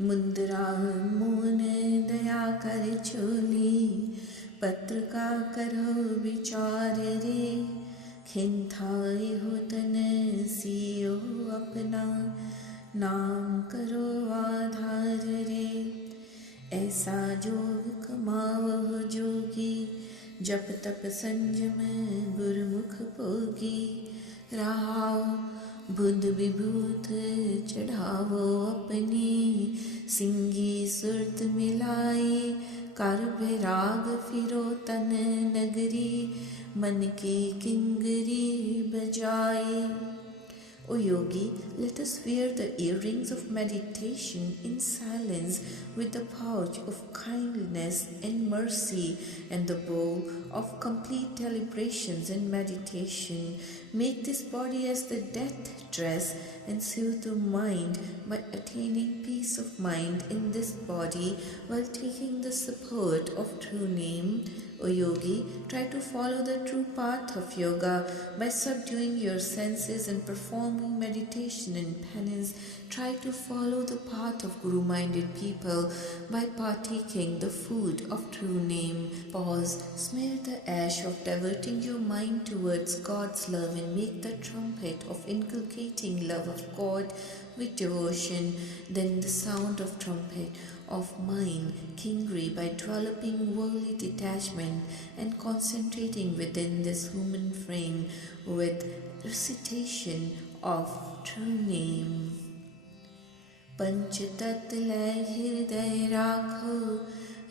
मुद्रा मोन दया कर चोली, पत्र का करो विचार रे, खिंथाए हो तन सियो अपना, नाम करो आधार रे। ऐसा जोग कमावो जोगी, जप तप संयम गुरुमुख पोगी, रहाओ बुध विभूत चढ़ावो अपनी, सिंगी सुरत मिलाई कर विराग फिरो तन नगरी, मन की किंगरी बजाए। O yogi, let us wear the earrings of meditation in silence with the pouch of kindness and mercy and the bowl of complete deliberations and meditation. Make this body as the death dress and soothe the mind by attaining peace of mind in this body while taking the support of true name. O yogi, try to follow the true path of yoga by subduing your senses and performing meditation and penance. Try to follow the path of Guru-minded people by partaking the food of true name. Pause, smear the ash of diverting your mind towards God's love and make the trumpet of inculcating love of God with devotion. Then the sound of trumpet of mind kingry by developing worldly detachment and concentrating within this human frame with recitation of true name. पंच तत्व लय हृदय राखो,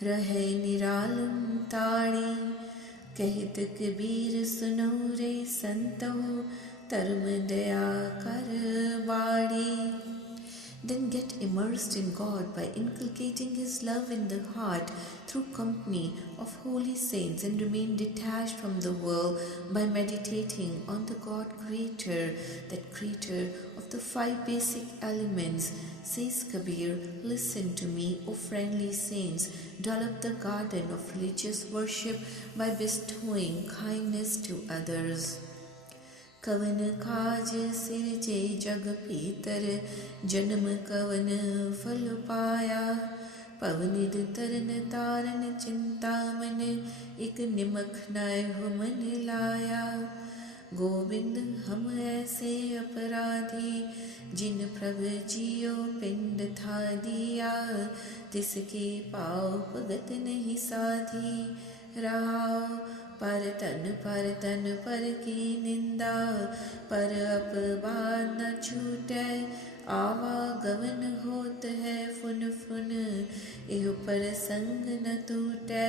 रहे निरालम ताड़ी, कहत कबीर सुनो रे संतो, धर्म दया कर बाड़ी। Then get immersed in God by inculcating His love in the heart through company of holy saints and remain detached from the world by meditating on the God Creator, that Creator of the 5 basic elements. Says Kabir, listen to me, O friendly saints, develop the garden of religious worship by bestowing kindness to others. कवन काज सिरजे जग भीतर, जन्म कवन फल पाया, पवनिद तरन तारन चिंता मन, एक निमख नय हो मन लाया। गोविंद हम ऐसे अपराधी, जिन प्रभु जियो पिंड था दिया, तिसके पाओ भगत नहीं साधी। रहाओ पर तन पर की निंदा, पर अपवाद न छूटे, आवागमन होत है फुन फुन, इह पर संग न टूटे।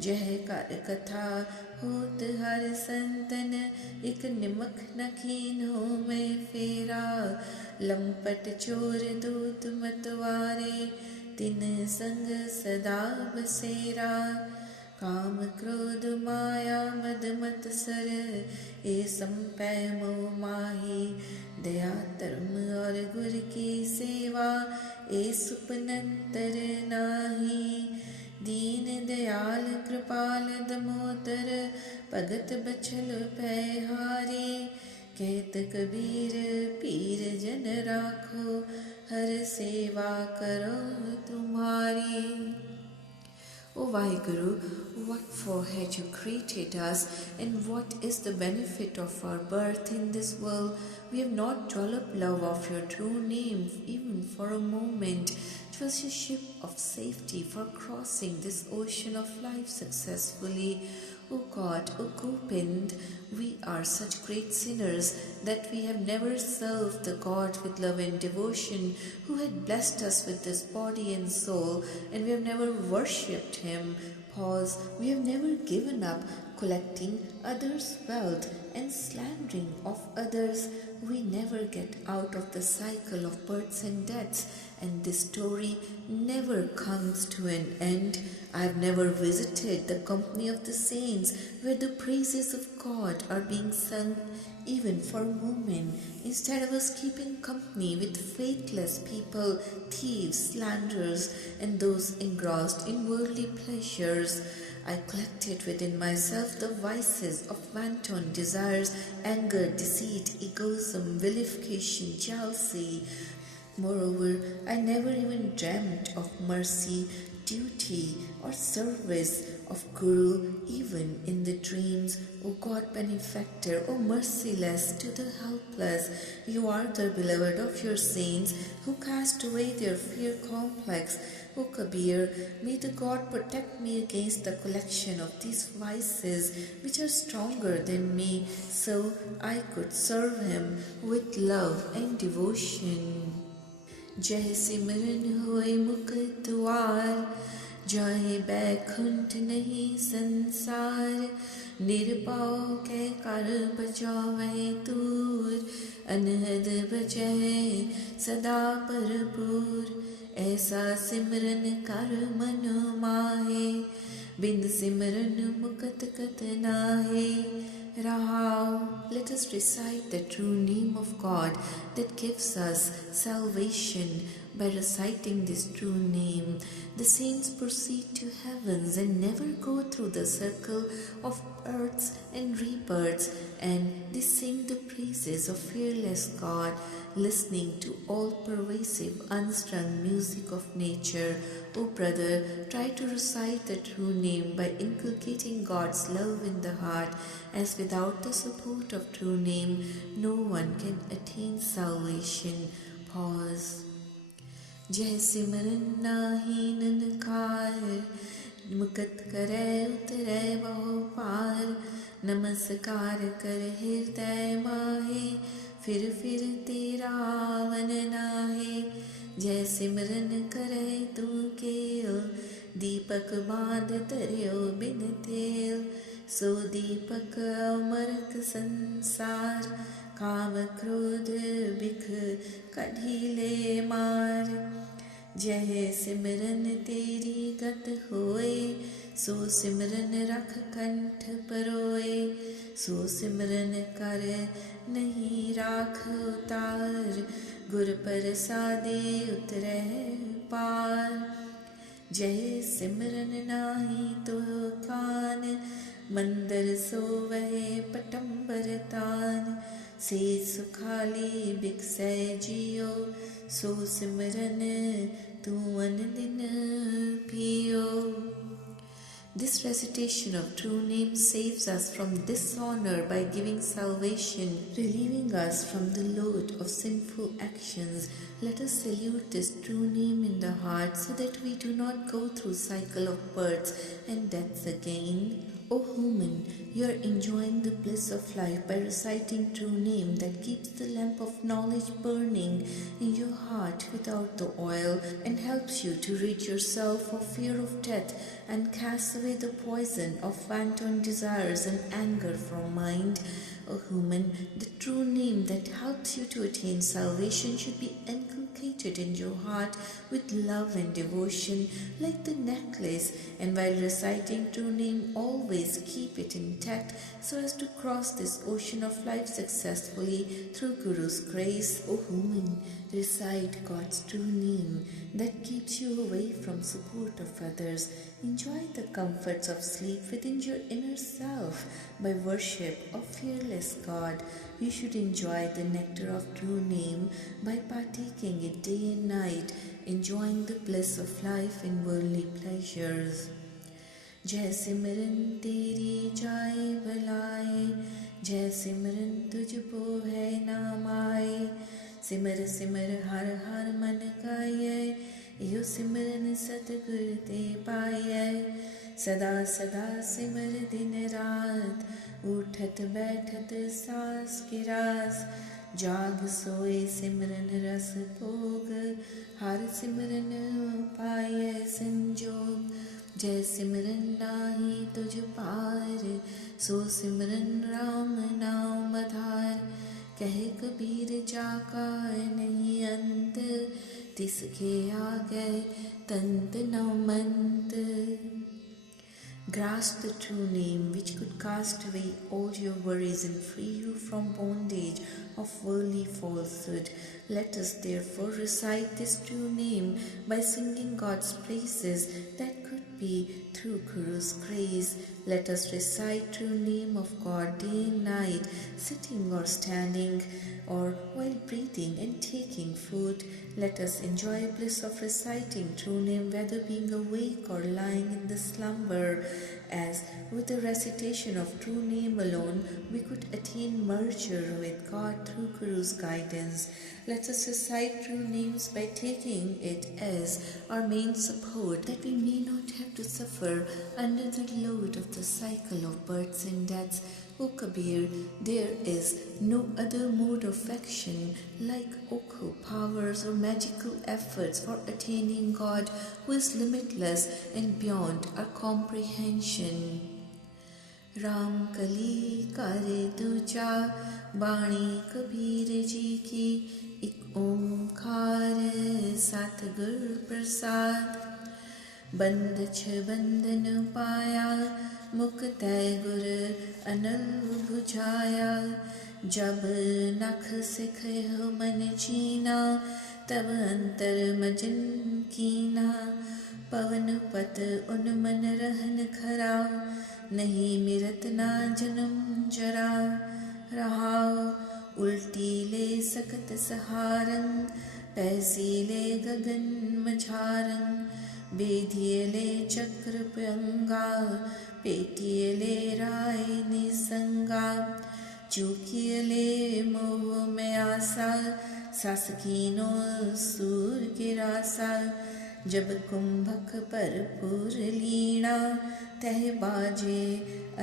जह कर कथा होत हर संतन, एक निमख न कीन्हो में फेरा, लंपट चोर दूत मतवारे, तिन संग सदा बसेरा। काम क्रोध माया मद मत्सर, ए संपय मोह माही, दया धर्म और गुर की सेवा, ए सुपनंतर नाही। दीन दयाल कृपाल दमोदर, भगत बचल भयहारी, कहत कबीर पीर जन राखो, हर सेवा करो तुम्हारी। O Vaheguru, what for had you created us, and what is the benefit of our birth in this world? We have not developed love of your true name even for a moment. It was your ship of safety for crossing this ocean of life successfully. O God, O Gopind, we are such great sinners that we have never served the God with love and devotion, who had blessed us with this body and soul, and we have never worshipped Him. Pause. We have never given up collecting others' wealth and slandering of others. We never get out of the cycle of births and deaths, and this story never comes to an end. I have never visited the company of the saints where the praises of God are being sung even for a moment, instead of us keeping company with faithless people, thieves, slanderers, and those engrossed in worldly pleasures. I collected within myself the vices of wanton desires, anger, deceit, egoism, vilification, jealousy, Moreover, I never even dreamt of mercy, duty, or service of Guru, even in the dreams. O God benefactor, O merciless to the helpless, you are the beloved of your saints who cast away their fear complex. O Kabir, may the God protect me against the collection of these vices which are stronger than me, so I could serve him with love and devotion. जय सिमरन होए मुख द्वार, जाहे बैकुंठ नहीं संसार, निरपाओ कै कर बजावे दूर, अनहद बजै सदा भरपूर, ऐसा सिमरन कर मन माहे, बिन सिमरन मुकत कत नाहे. Rahau, let us recite the true name of God that gives us salvation. By reciting this true name, the saints proceed to heavens and never go through the circle of births and rebirths, and they sing the praises of fearless God, listening to all-pervasive unstrung music of nature. O brother, try to recite the true name by inculcating God's love in the heart, as without the support of true name, no one can attain salvation. Pause. जय सिमरन नाहि ननकार, मुकत करे उतरे बहु पार, नमस्कार कर हृदय माहे, फिर तेरा वन नाहे. जय सिमरन करे तू केल, दीपक बांध तरियो बिन तेल, सो दीपक अमरक संसार, काम क्रोध बिख कढ़ीले मार. जय सिमरन तेरी गत होए, सो सिमरन रख कंठ परोए, सो सिमरन कर नहीं राख उतार, गुर प्रसादे उतरे पार. जय सिमरन नाही तो कान, मंदर सोवै पटंबर तान, से सुखाली बिकसै जियो, सो सिमरन तू अन दिन पियो. This recitation of true name saves us from dishonor by giving salvation, relieving us from the load of sinful actions. Let us salute this true name in the heart so that we do not go through cycle of births and deaths again. O human, you are enjoying the bliss of life by reciting true name that keeps the lamp of knowledge burning in your heart without the oil and helps you to rid yourself of fear of death and cast away the poison of wanton desires and anger from mind. O human, the true name that helps you to attain salvation should be inculcated in your heart with love and devotion like the necklace, and while reciting true name always keep it intact so as to cross this ocean of life successfully through Guru's grace. O human, recite God's true name that keeps you away from support of others. Enjoy the comforts of sleep within your inner self by worship of fearless God. You should enjoy the nectar of true name by partaking it day and night, enjoying the bliss of life in worldly pleasures. जय सिमरन तेरी जाए भलाए, जय सिमरन तुझको है नाम आए, सिमर सिमर हर हर मन गाये, यो सिमरन सतगुर ते पाए. सदा सदा सिमर दिन रात, उठत बैठत सास की रास, जाग सोए सिमरन रस भोग, हर सिमरन पाए संजोग. जय सिमरन नाही तुझ पार, सो सिमरन राम नाम आधार. कहे कबीर जाका नहीं अंत, तिसके आगे तंत न मंत. Grasp the true name which could cast away all your worries and free you from bondage of worldly falsehood. Let us therefore recite this true name by singing God's praises that could be through Guru's grace. Let us recite true name of God day and night, sitting or standing, or while breathing and taking food. Let us enjoy bliss of reciting true name, whether being awake or lying in the slumber, as with the recitation of true name alone we could attain merger with God through Guru's guidance. Let us recite true names by taking it as our main support, that we may not have to suffer under the load of the cycle of births and deaths. O Kabir, there is no other mode of action like occult powers or magical efforts for attaining God, who is limitless and beyond our comprehension. Ram कली करे दूजा बाणी कबीर जी की एक ओंकार सतगुर प्रसाद बंद छ बंधन पाया मुक्त गुर अनल बुझाया जब नख सिख मन चीना तब अंतर मजन कीना पवन पत उन मन रहन खरा नहीं मिरत ना जन्म जरा रहाओ उल्टी ले सकत सहारंग पैसीले गगन मझारंग बेधियले चक्र प्यंगा पेटियले राय निसंगा चूकियले मोह में आसा सासकीनो सूर के रासा जब कुंभक पर पुर लीणा तह बाजे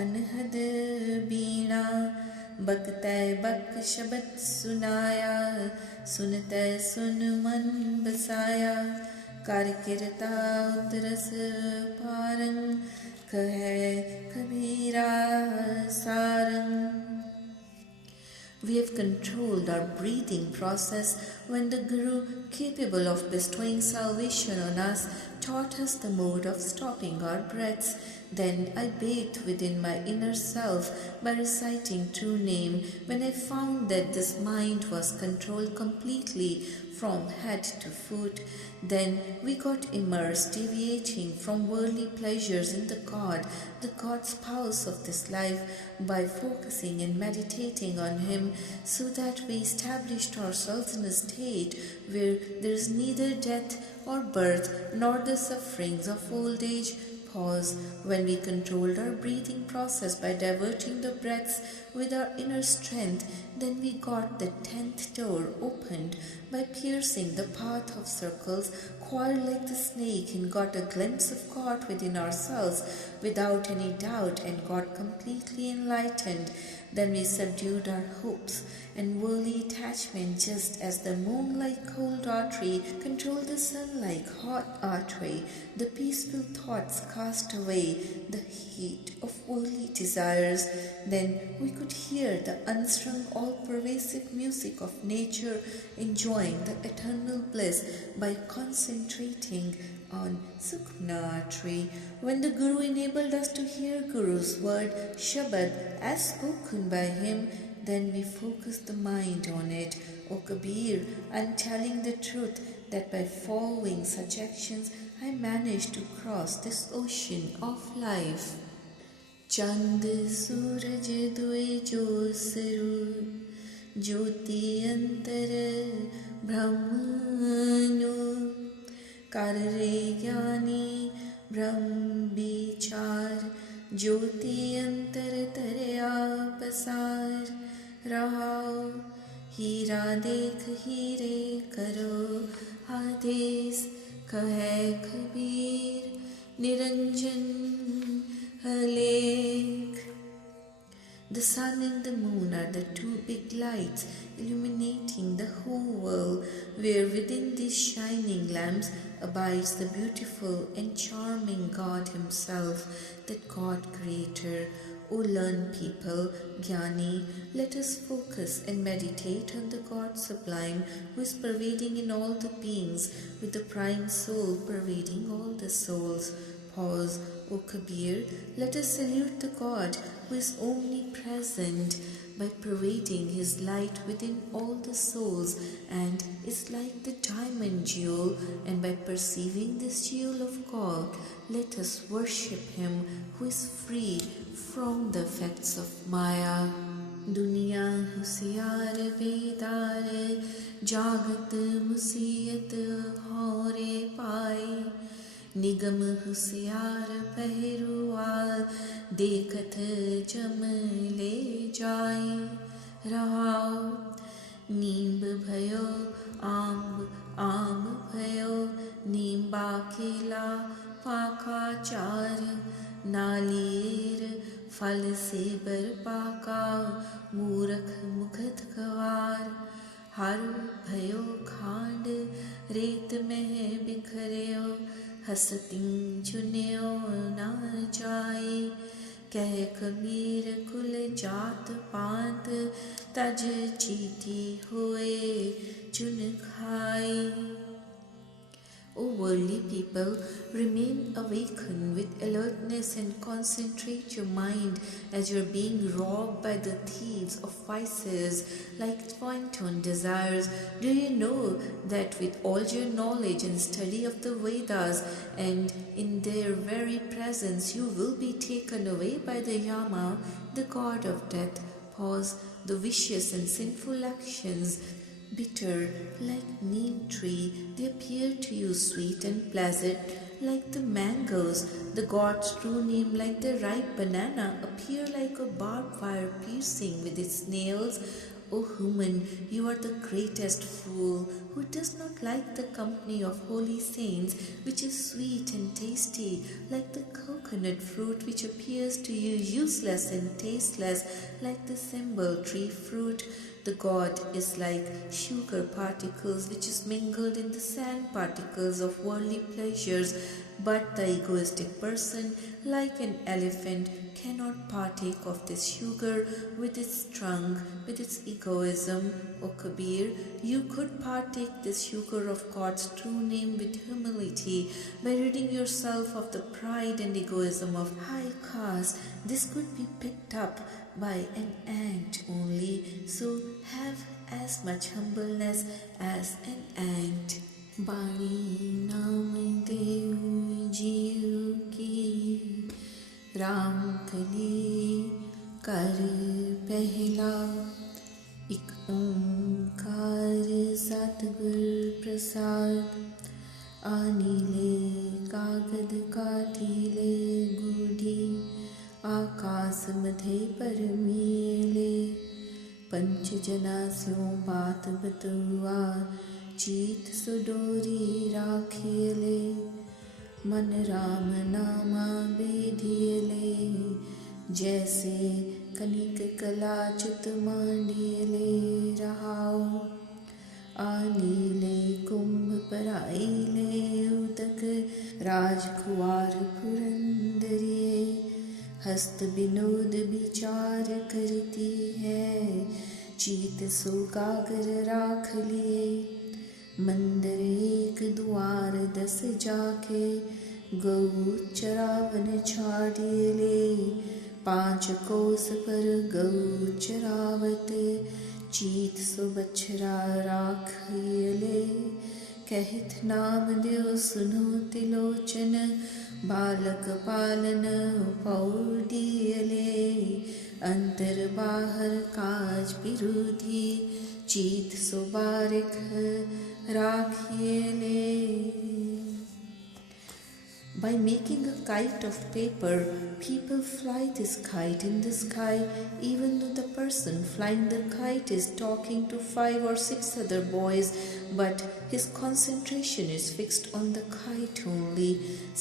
अनहद बीणा बकतै बक शब्द सुनाया सुनतै सुन मन बसाया कर किरता उतरस पारंग कहे कबीरा Sarang. We have controlled our breathing process when the Guru, capable of bestowing salvation on us, taught us the mode of stopping our breaths. Then I bathed within my inner self by reciting true name. When I found that this mind was controlled completely from head to foot, then we got immersed, deviating from worldly pleasures in the God's spouse of this life, by focusing and meditating on Him, so that we established ourselves in a state where there is neither death or birth nor the sufferings of old age. Pause. When we controlled our breathing process by diverting the breaths with our inner strength, then we got the 10th door opened by piercing the path of circles, coiled like the snake, and got a glimpse of God within ourselves without any doubt, and got completely enlightened. Then we subdued our hopes and worldly attachment, just as the moon like cold artery controlled the sun like hot artery. The peaceful thoughts cast away the heat of worldly desires. Then we could hear the unstrung, all-pervasive music of nature, enjoying the eternal bliss by concentrating on Sukhna tree. When the Guru enabled us to hear Guru's word, Shabad, as spoken by him, then we focused the mind on it. O Kabir, I am telling the truth that by following such actions, I managed to cross this ocean of life. Chand suraj due josru, jyoti antar brahmanu, karre gyani brahm bichar, jyoti antar tarya pasar, rahao हीरा देख हीरे करो आदेश कहे Kabir Niranjan Alekh. The sun and the moon are the two big lights illuminating the whole world, where within these shining lamps abides the beautiful and charming God Himself, that God Creator. O learned people, Jnani, let us focus and meditate on the God sublime, who is pervading in all the beings, with the prime soul pervading all the souls. Pause. O Kabir, let us salute the God who is omnipresent by pervading His light within all the souls, and is like the diamond jewel, and by perceiving this jewel of God, let us worship Him who is free from the effects of Maya. दुनिया होशियार बेदार, जागत मुसीयत हौरे पाए। निगम होशियार पहरुआ, देखत जम ले जाए। रहाओ नींब भयो आम्ब, आम्ब भयो नींबा केला पाका चार। नालियेर फल से बर पाका, मूरख मुखत गवार। हर भयो खांड रेत में बिखरयो, हसती चुन्यो ना जाए। कह कबीर कुल जात पात, तज चीटी होए चुन खाए। O worldly people, remain awakened with alertness and concentrate your mind as you are being robbed by the thieves of vices like wanton desires. Do you know that with all your knowledge and study of the Vedas and in their very presence you will be taken away by the Yama, the god of death? Pause. The vicious and sinful actions, bitter like neem tree, they appear to you sweet and pleasant like the mangoes. The god's true name, like the ripe banana, appear like a barbed wire piercing with its nails. O human, you are the greatest fool who does not like the company of holy saints, which is sweet and tasty like the coconut fruit, which appears to you useless and tasteless like the simple tree fruit. The God is like sugar particles which is mingled in the sand particles of worldly pleasures, but the egoistic person, like an elephant, cannot partake of this sugar with its trunk, with its egoism. O Kabir, you could partake this sugar of God's true name with humility by ridding yourself of the pride and egoism of high caste. This could be picked up by an ant only, so have as much humbleness as an ant. बाणी नाम देव जीव की, राम कली कर पहला। एक ओंकार सतगुर प्रसाद, आनीले कागद काटीले गूढ़ी। आकाश मधे पर मेले, पंच जना स्यों बात बतुआ। चीत सुडोरी राखेले, मन राम नामा बेधियले। जैसे कनिक कला चित मांडियले रहाओ। आनीले कुंभ पराईले उदक, राजकुमार पुरंदरिये। हस्त विनोद विचार करती है, चीत सो गागर राख लिए। मंदिर एक द्वार 10 जाके, गौ चरावन छाड़िले। 5 कोस पर गौ चरावत, चीत सो बछरा राखिले। कहित नाम देव सुनो तिलोचन, बालक पालन पौडियले। अंतर बाहर काज विरोधी, चीत सो बारिक राखियले। By making a kite of paper, people fly this kite in the sky, even though the person flying the kite is talking to 5 or 6 other boys, but his concentration is fixed on the kite only.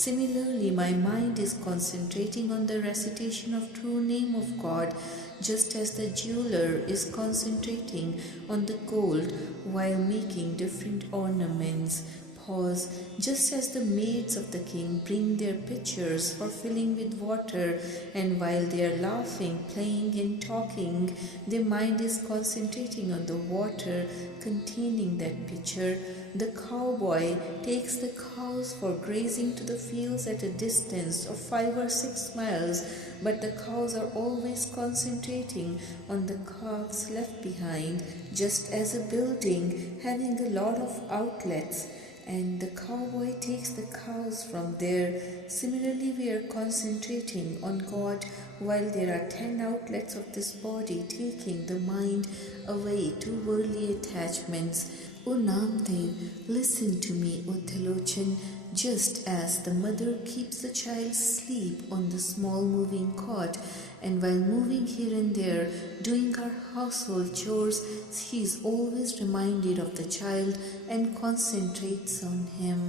Similarly, my mind is concentrating on the recitation of true name of God, just as the jeweler is concentrating on the gold while making different ornaments. Pause. Just as the maids of the king bring their pitchers for filling with water, and while they are laughing, playing and talking, their mind is concentrating on the water containing that pitcher. The cowboy takes the cows for grazing to the fields at a distance of 5 or 6 miles, but the cows are always concentrating on the calves left behind, just as a building having a lot of outlets and the cowboy takes the cows from there. Similarly, we are concentrating on God while there are 10 outlets of this body taking the mind away to worldly attachments. O Namdev, listen to me, O Thalochan. Just as the mother keeps the child asleep on the small moving cot, and while moving here and there, doing her household chores, she is always reminded of the child and concentrates on him.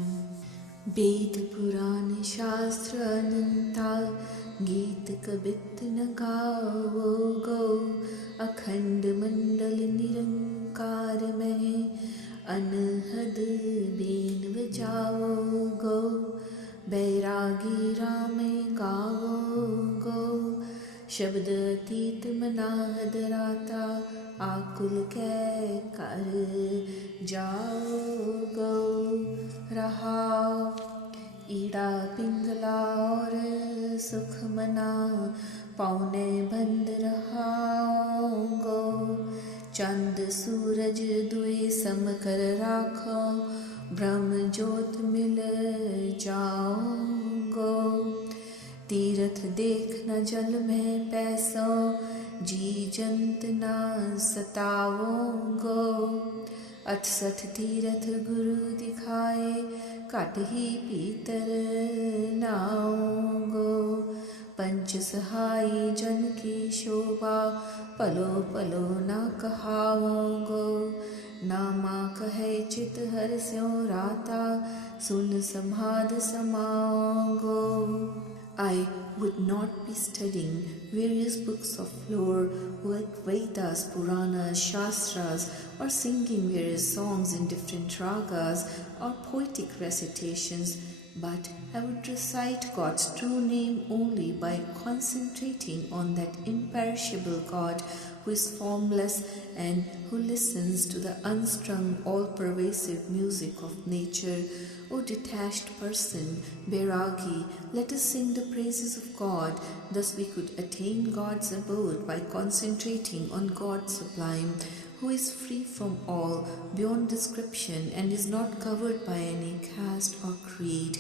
Ved Puran Shastra Ananta Geet Kabit न गाओ गो अखंड मंडल निरंकार में अनहद been बजाओ गो बैरागी राम गाओ गो शब्द अतीत मनाहद राता आकुल कै कर जाओ गो रहा ईड़ा पिंगला और सुख मना पौने बंद रहाओगो चंद सूरज दुए सम कर राखो ब्रह्म ज्योत मिल जाओगो तीर्थ देख न जल में पैसो जी जंत न सताओगो 68 तीर्थ गुरु दिखाए काट ही पीतर नाओगो पंच सहाई जन की शोभा पलो पलो ना कहाओगो नामा कहे चित हर स्यों राता सुन समाध समाओगो I would not be studying various books of lore like Vedas, Puranas, Shastras, or singing various songs in different ragas or poetic recitations, but I would recite God's true name only by concentrating on that imperishable God who is formless and who listens to the unstrung, all-pervasive music of nature. O detached person, Bairagi, let us sing the praises of God. Thus we could attain God's abode by concentrating on God sublime, who is free from all, beyond description, and is not covered by any caste or creed.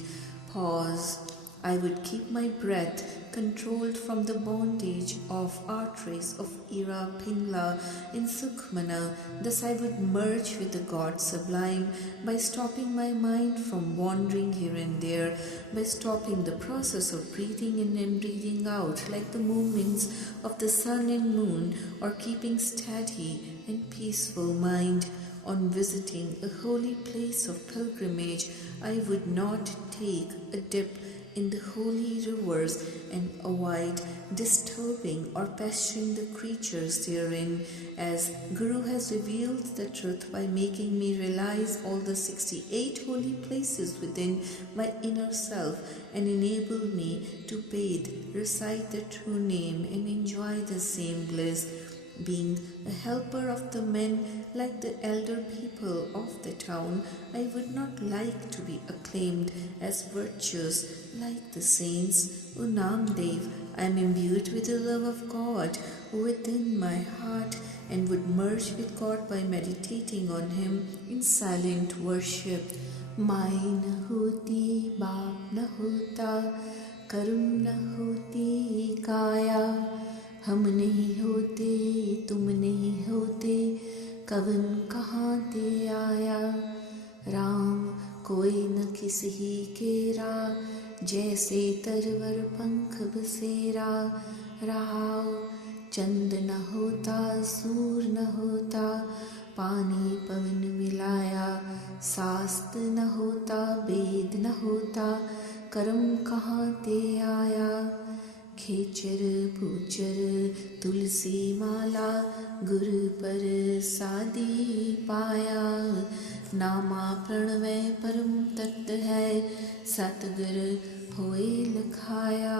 Pause. I would keep my breath controlled from the bondage of arteries of Ira Pingla in Sukhmana. Thus I would merge with the God sublime by stopping my mind from wandering here and there, by stopping the process of breathing in and breathing out like the movements of the sun and moon, or keeping steady and peaceful mind. On visiting a holy place of pilgrimage, I would not take a dip in the holy rivers and avoid disturbing or pestering the creatures therein, as Guru has revealed the truth by making me realize all the 68 holy places within my inner self and enabled me to bathe, recite the true name and enjoy the same bliss. Being a helper of the men like the elder people of the town, I would not like to be acclaimed as virtuous like the saints. O Namdev, I am imbued with the love of God within my heart and would merge with God by meditating on Him in silent worship. Mai na hoti baap na hota, karum na hoti kaya. हम नहीं होते तुम नहीं होते कवन कहाँ ते आया राम कोई न किसी केरा जैसे तरवर पंख बसेरा राव चंद न होता सूर न होता पानी पवन मिलाया शास्त्र न होता वेद न होता कर्म कहाँ ते आया खेचर पूचर तुलसी माला गुरु पर सादी पाया नामा प्रणवय परम तत्व है सतगुर होए लखाया.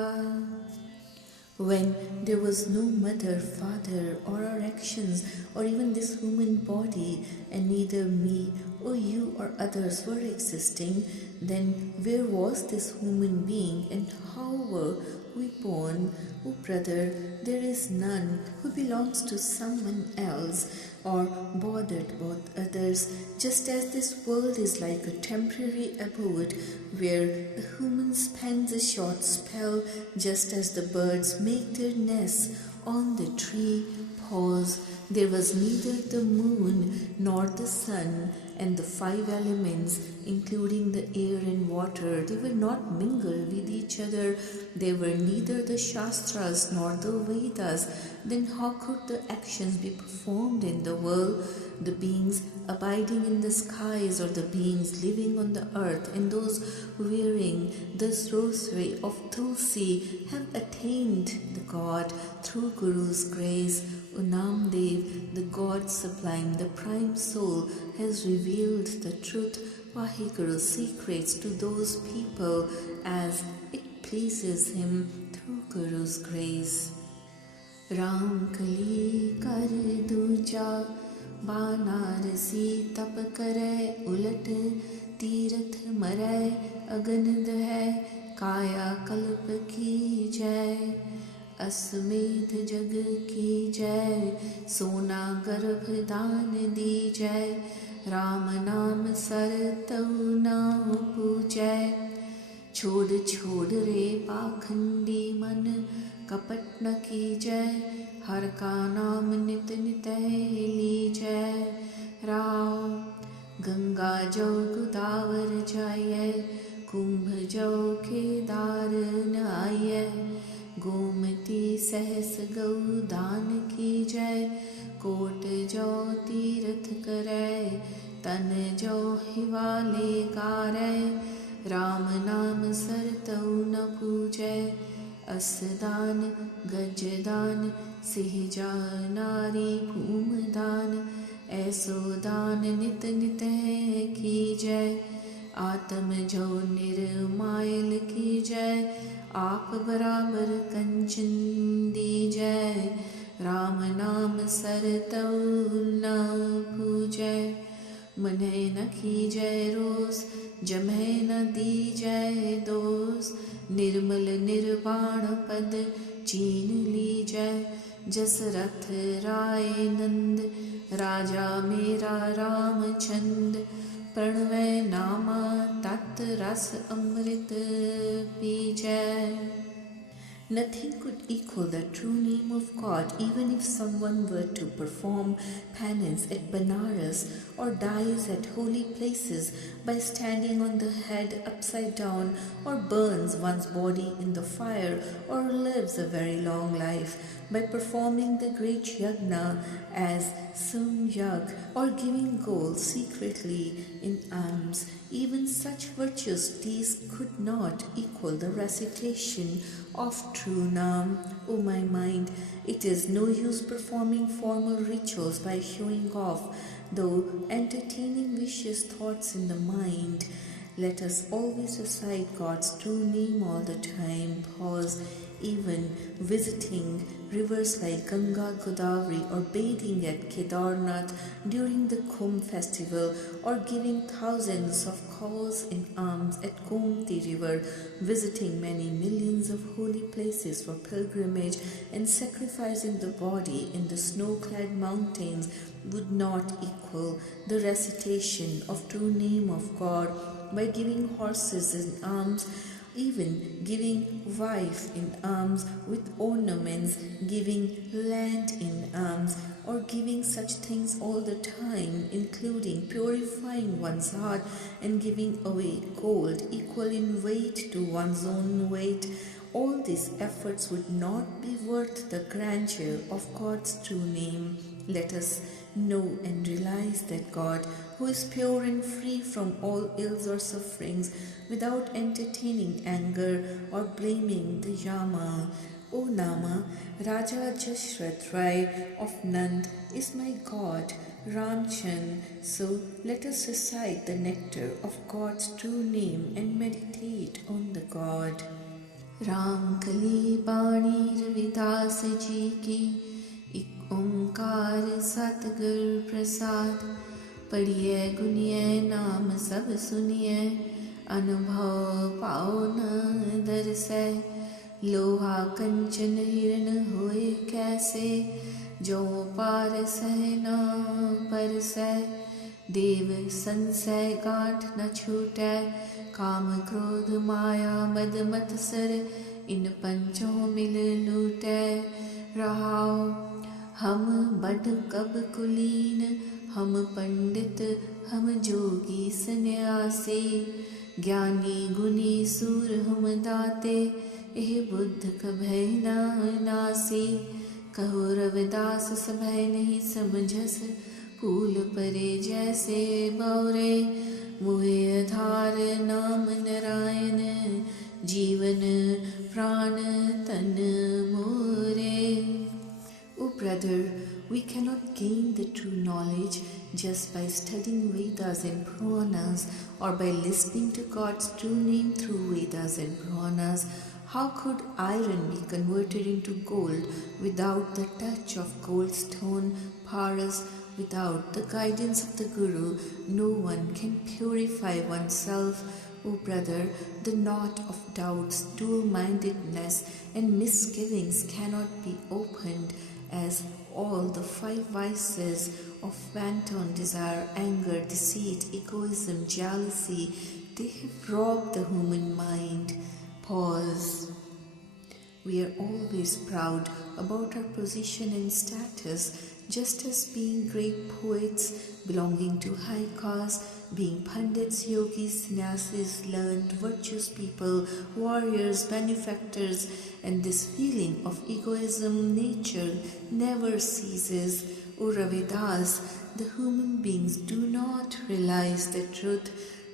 When there was no mother, father, or our actions, or even this human body, and neither me or you or others were existing, Then where was this human being, and how were we born? Oh brother, there is none who belongs to someone else or bothered about others, just as this world is like a temporary abode where a human spends a short spell, just as the birds make their nests on the tree. Pause. There was neither the moon nor the sun, and the five elements, including the air and water, they were not mingled with each other. They were neither the Shastras nor the Vedas. Then how could the actions be performed in the world? The beings abiding in the skies, or the beings living on the earth, and those wearing this rosary of Tulsi have attained the God through Guru's grace. O Namdev, the God sublime, the prime soul, has revealed the truth, Vahiguru's secrets to those people as it pleases him through Guru's grace. Ram kali kar duja, Banarasi tap kare ulat, Tirath मरै अगनद है, काया कल्प की जय, असमेध जग की जय, सोना गर्भ दान दी जय, राम नाम सर तऊ नाम पूजय। छोड़ छोड़ रे पाखंडी मन, कपट न की जय, हर का नाम नित नित लीजय। राम गंगा जौ गोदावर जाय, कुंभ जौ केदार नाय, गोमती सहस गौ दान की जय, कोट जौ तीर्थ करे, तन जौ हिवाले गारै, राम नाम सर तऊ न पूजय। असदान गजदान सिहजा नारी भूमदान, ऐसो दान नित नित है की जय। आत्म जो निर्मायल की जय, आप बराबर कंचन दी जय, राम नाम सर तऊ न पूजय। मनै न की जय रोस, जमै न दी जय दोष, निर्मल निर्वाण पद चीन ली जय। जसरथ राय नंद, राजा मेरा रामचंद, प्रणवै नामा तत् रस अमृत पी जय। Nothing could equal the true name of God, even if someone were to perform penance at Banaras or dies at holy places by standing on the head upside down, or burns one's body in the fire, or lives a very long life by performing the great yagna as Sumyag, or giving gold secretly in alms. Even such virtuous deeds could not equal the recitation of true Nam. O my mind, it is no use performing formal rituals by showing off, though entertaining vicious thoughts in the mind. Let us always recite God's true name all the time. Pause. Even visiting rivers like Ganga, Godavari, or bathing at Kedarnath during the Kumbh festival, or giving thousands of cows in alms at Gomti river, visiting many millions of holy places for pilgrimage, and sacrificing the body in the snow-clad mountains would not equal the recitation of true name of God by giving horses in alms, even giving wife in alms with ornaments, giving land in alms, or giving such things all the time, including purifying one's heart and giving away gold equal in weight to one's own weight. All these efforts would not be worth the grandeur of God's true name. Let us know and realize that God, who is pure and free from all ills or sufferings, without entertaining anger or blaming the Yama. O Nama, Raja Jashrath Rai of Nand is my God, Ramchand. So let us recite the nectar of God's true name and meditate on the God. Ram Kali Bani Ravidas Ji ki एक ओंकार सतगुर प्रसाद, पढ़िए गुनिए नाम सब सुनिए, अनुभव पाओ न दरसै, लोहा कंचन हिरण होए कैसे, जो पार सह न परसै, देव संशय गांठ न छूटै, काम क्रोध माया मद मत्सर, इन पंचों मिल लूटै, रहाओ हम बड़ कब कुलीन, हम पंडित हम जोगी सन्यासी, ज्ञानी गुनी सूर हम दाते, एह बुद्ध कभै न नासी, कहो रविदास सभै नहीं समझस, फूल परे जैसे बौरे, मोहे आधार नाम नारायण, जीवन प्राण तन मोरे. O brother, we cannot gain the true knowledge just by studying Vedas and Puranas or by listening to God's true name through Vedas and Puranas. How could iron be converted into gold without the touch of gold stone paras? Without the guidance of the Guru, no one can purify oneself. O brother, the knot of doubts, dual-mindedness and misgivings cannot be opened, as all the 5 vices of wanton desire, anger, deceit, egoism, jealousy, they have robbed the human mind. Pause. We are always proud about our position and status, just as being great poets, belonging to high caste, being pandits, yogis, sannyasis, learned, virtuous people, warriors, benefactors, and this feeling of egoism nature never ceases. O Ravidas, the human beings do not realize the truth,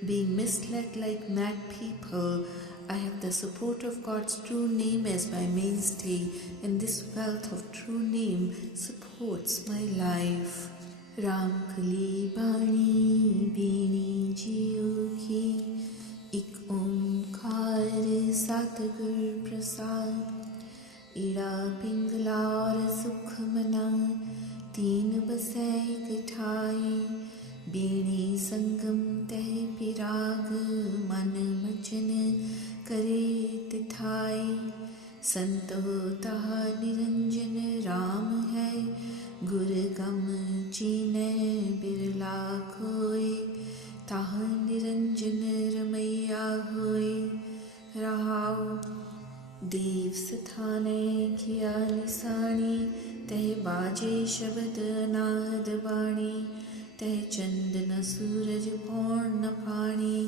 being misled like mad people. I have the support of God's true name as my mainstay, and this wealth of true name supports my life. Ram Kali Bani Bini Jiyo Ki, Ik Omkar Satgur Prasad, Ira Pingla aur Sukh Mana, Teen Basai Kathai, Bini Sangam Teh Pirag, Man Machan करे तिथाई, संत होता निरंजन राम है, गुर गम चीने बिरला खोए, ताह निरंजन रमैया होए, रहाओ देव स्थाने किया निशानी, तह बाजे शब्द नाद बाणी, तह चंदन सूरज पौर्ण पानी,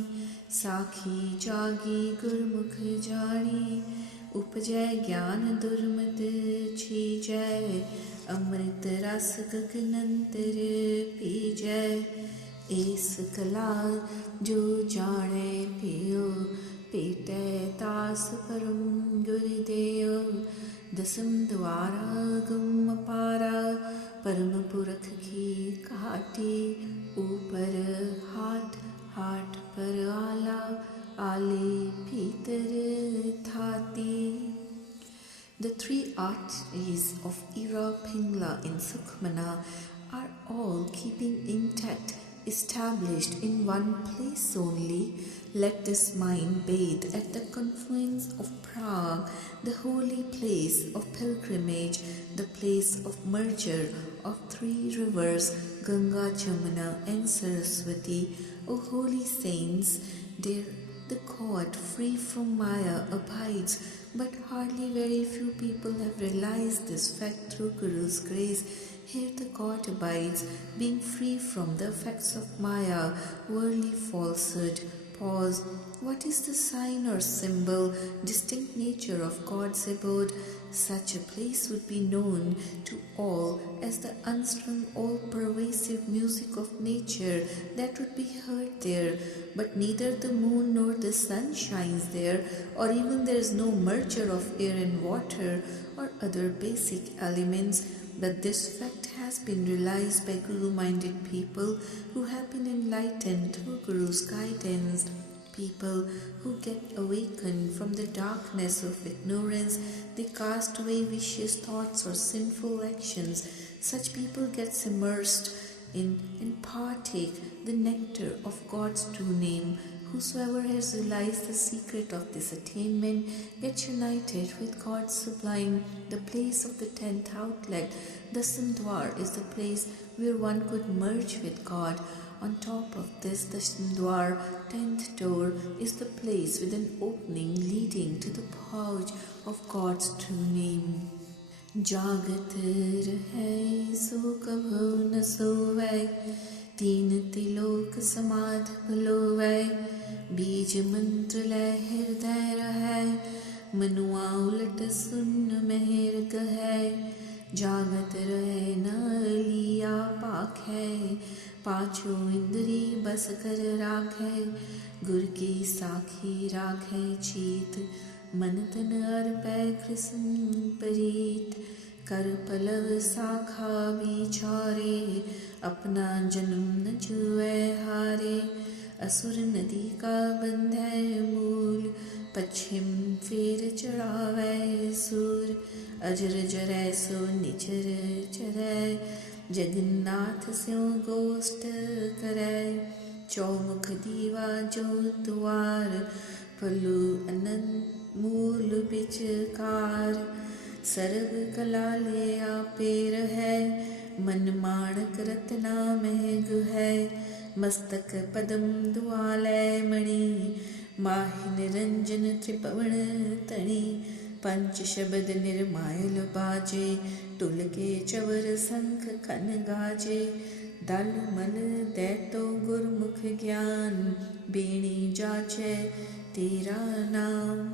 साखी जागी गुरमुख जानी, उपजय ज्ञान दुर्मत छीजय, अमृत रस गगनंतर पीजय, एस कला जो जाने पियो, पेटै तास परम गुरुदेव, दसम द्वारा गुम पारा, परम पुरख की काटी, ऊपर हाथ हाथ पर आला, आले भीतर थाती. The 3 arteries of Ira, Pingla and Sukhmana are all keeping intact, established in one place only. Let this mind bathe at the confluence of Prague, the holy place of pilgrimage, the place of merger of 3 rivers, Ganga, Jamuna and Saraswati. O holy saints, there the God free from Maya abides, but hardly very few people have realized this fact through Guru's grace. Here the God abides, being free from the effects of Maya, worldly falsehood. Pause. What is the sign or symbol, distinct nature of God's abode? Such a place would be known to all as the unstrung, all-pervasive music of nature that would be heard there. But neither the moon nor the sun shines there, or even there is no merger of air and water or other basic elements. But this fact has been realized by Guru-minded people who have been enlightened through Guru's guidance. People who get awakened from the darkness of ignorance, they cast away vicious thoughts or sinful actions. Such people get immersed in and partake the nectar of God's true name. Whosoever has realized the secret of this attainment gets united with God sublime, the place of the 10th outlet. The Sandwar is the place where one could merge with God. On top of this, the Sandwar 10th door is the place with an opening leading to the pouch of God's true name. जागत रहे सो कभो न सोवै, तीन तिलोक समाध भलोवै, बीज मंत्र लय हृदय रहै, मनुआ उलट सुन मेहर कहै, जागत रहे न लिया पाखै, पाछो इंद्री बस कर राखै, गुर की साखी राखै चीत, मन तन अर्पै कृष्ण परीत, कर पलव साखा विचारे, अपना जन्म न जुए हारे, असुर नदी का बंधै मूल, पश्चिम फेर चढ़ावै सूर, अजर जरै सो निचर चरै, जगन्नाथ स्यों गोष्ठ करै, चौमुख दीवा जो द्वार, फलु अनंत मूल विचकार, सर्व कला ले आपे रहै, मन माणक रत्ना महग है, मस्तक पदम दुआलय मणि, माहि निरंजन त्रिपवन तणि, पंच शब्द निर्मायल बाजे, टुल के चवर शंख खन गाजे, दल मल दैतो गुरमुख ज्ञान, बेणी जाचै तेरा नाम.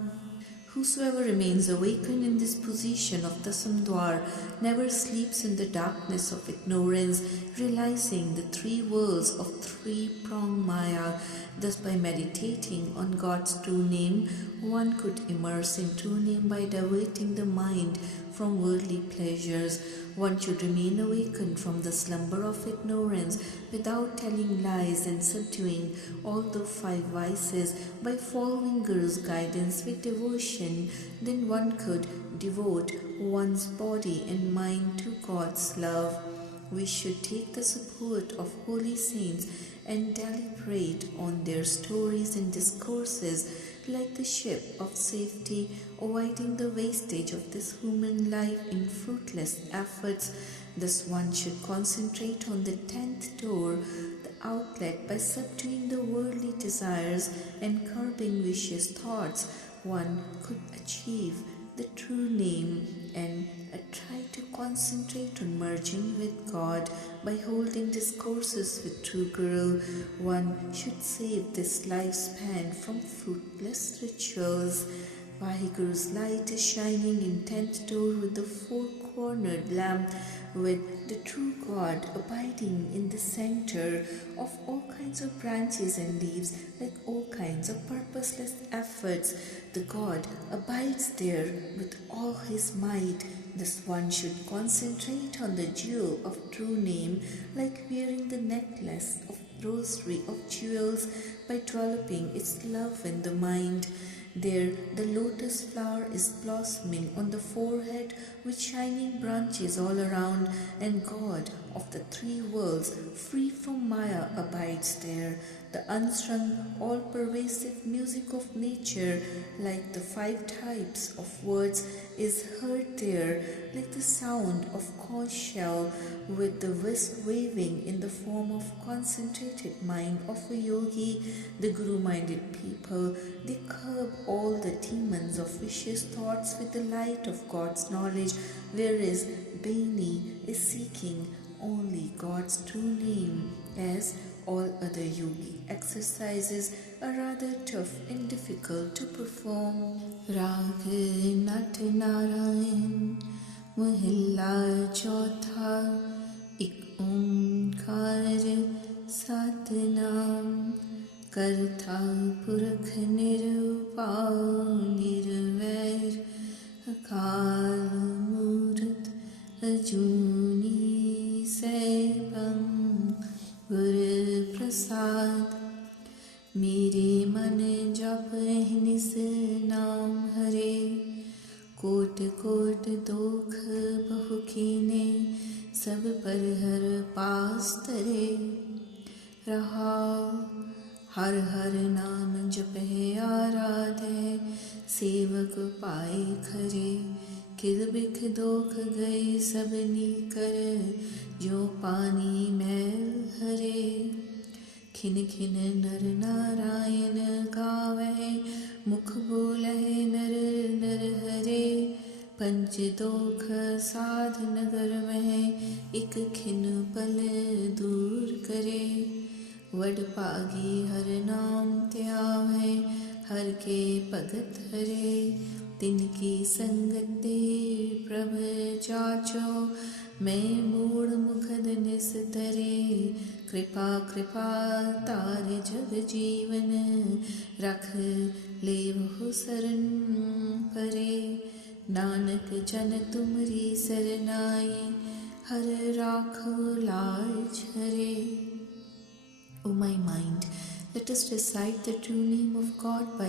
Whosoever remains awakened in this position of the Samdwar never sleeps in the darkness of ignorance, realizing the three worlds of three-pronged Maya. Thus, by meditating on God's true name, one could immerse in true name by diverting the mind from worldly pleasures. One should remain awakened from the slumber of ignorance without telling lies and subduing all the five vices by following Guru's guidance with devotion. Then one could devote one's body and mind to God's love. We should take the support of holy saints and deliberate on their stories and discourses like the ship of safety, avoiding the wastage of this human life in fruitless efforts. Thus one should concentrate on the 10th door, the outlet, by subduing the worldly desires and curbing vicious thoughts. One could achieve the true name and try to concentrate on merging with God by holding discourses with true Guru. One should save this lifespan from fruitless rituals. Vaheguru's light is shining in 10th door with the four-cornered lamp, with the true God abiding in the center of all kinds of branches and leaves, like all kinds of purposeless efforts. The God abides there with all his might. Thus one should concentrate on the jewel of true name, like wearing the necklace of rosary of jewels, by developing its love in the mind. There the lotus flower is blossoming on the forehead with shining branches all around, and God of the three worlds, free from Maya, abides there. The unstrung, all-pervasive music of nature, like the 5 types of words, is heard there, like the sound of conch shell, with the whisk waving in the form of concentrated mind of a yogi. The Guru-minded people, they curb all the demons of vicious thoughts with the light of God's knowledge, whereas Baini is seeking only God's true name, as all other yogi exercises are rather tough and difficult to perform. Rag Nat Narayan Mahilla Chautha, Ik Omkar Satnam, Kartha Purakh Nirupao Nirvair, Akal Murut Ajuni Saibam, गुर प्रसाद. मेरे मन जप निस नाम हरे, coat coat दोख बहु कीने, सब पर हर पास तरे. रहा हर हर नाम जपै आराधै, सेवक पाए खरे। किल बिख दोख गए सबनी कर, जो पानी मैल हरे। खिन खिन नर नारायण गावै, मुख बोलहि नर नर हरे। पंच दोख साध नगर मह, इक खिन पल दूर करे। वड पागी हर नाम ध्यावै, हर के भगत हरे। तिनकी संगत दे प्रभ जाचो, मैं मूढ़ मुखद निस्तरे। कृपा कृपा तार जग जीवन, रख लेवहु सरन परे। नानक जन तुमरी सरनाई, हर राखो लाज हरे। O my mind, let us recite the true name of God by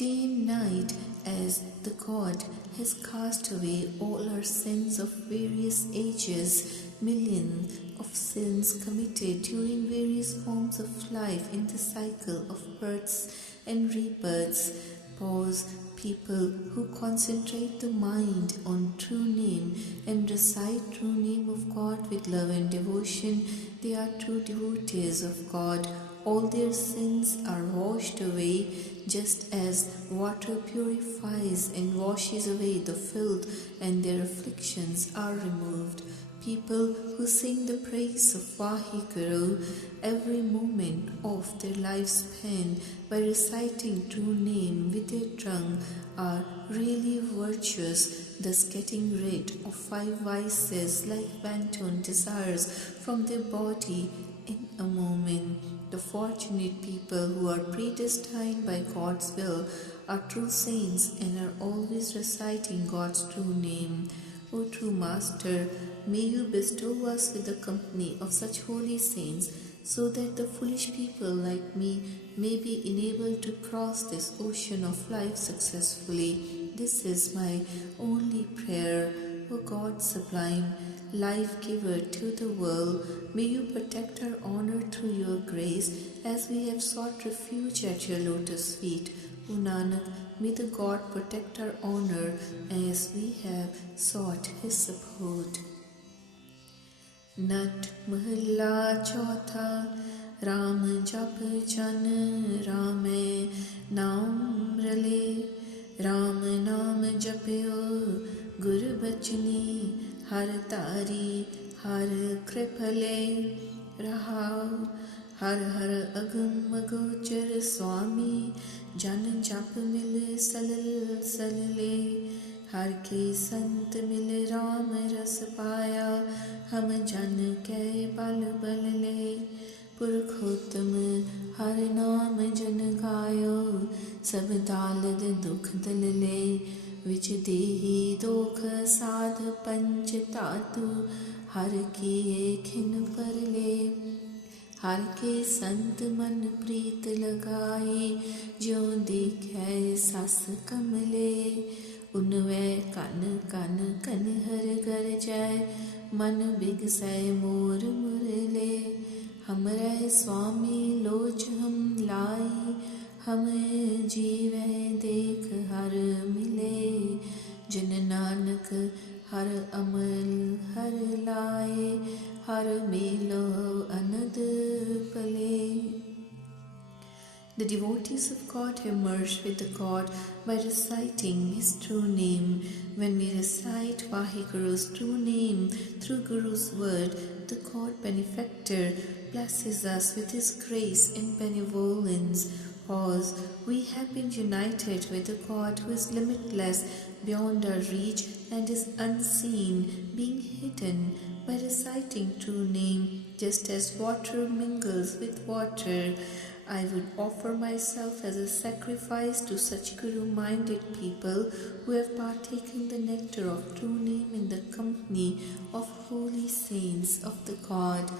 day and night, as the God has cast away all our sins of various ages, millions of sins committed during various forms of life in the cycle of births and rebirths. Pause. People who concentrate the mind on true name and recite true name of God with love and devotion, they are true devotees of God. All their sins are washed away, just as water purifies and washes away the filth, and their afflictions are removed. People who sing the praise of Vaheguru every moment of their lifespan by reciting true name with their tongue are really virtuous, thus getting rid of 5 vices like wanton desires from their body in a moment. The fortunate people who are predestined by God's will are true saints and are always reciting God's true name. O true Master, may you bestow us with the company of such holy saints, so that the foolish people like me may be enabled to cross this ocean of life successfully. This is my only prayer. O God sublime, life-giver to the world, may you protect our honor through your grace, as we have sought refuge at your lotus feet. O Nanak, may the God protect our honor as we have sought his support. नट महला चौथा, राम जप जन रामै नाम रले। राम नाम जप्यो गुर बचनी, हर तारी हर कृपले। रहाउ हर हर अगम अगोचर स्वामी, जन जप मिल सलल सलले। हर के संत मिल राम रस पाया, हम जन कै बल बल ले। पुरखोत्तम हर नाम जन गायो, सब दालद दुख दल ले। विच देही दोख साध पंच तातु, हर किए खिन पर ले। हर के संत मन प्रीत लगाए, ज्यों देखै सस कमले। उनवै कन कन कनहर गरजै, मन बिगसै मोर मुरले। हमरै स्वामी लोच हम लाई, हम जीवै देख हर मिले। जिन नानक हर अमल हर लाए, हर मेलो अनद पले। The devotees of God have merged with the God by reciting His true name. When we recite Vaheguru's true name through Guru's word, the God benefactor blesses us with His grace and benevolence. Pause. We have been united with the God who is limitless, beyond our reach, and is unseen, being hidden, by reciting true name, just as water mingles with water. I would offer myself as a sacrifice to such Guru-minded people who have partaken the nectar of true name in the company of holy saints of the God,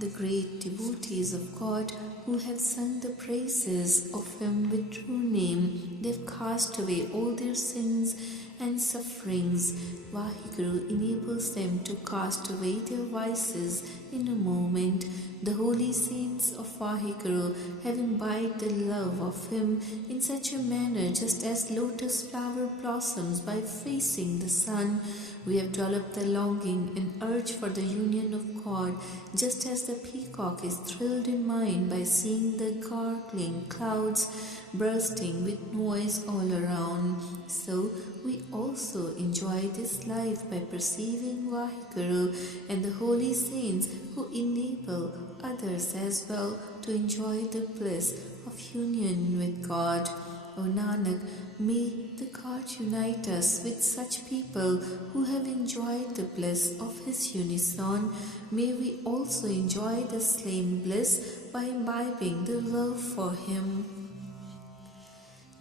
the great devotees of God who have sung the praises of Him with true name. They have cast away all their sins and sufferings. Vaheguru enables them to cast away their vices in a moment. The holy saints of Vaheguru have imbibed the love of Him in such a manner, just as lotus flower blossoms by facing the sun. We have developed the longing and urge for the union of God, just as the peacock is thrilled in mind by seeing the gargling clouds bursting with noise all around. So we also enjoy this life by perceiving Vaheguru and the holy saints who enable others as well to enjoy the bliss of union with God. O Nanak, may the God unite us with such people who have enjoyed the bliss of His unison. May we also enjoy the same bliss by imbibing the love for Him.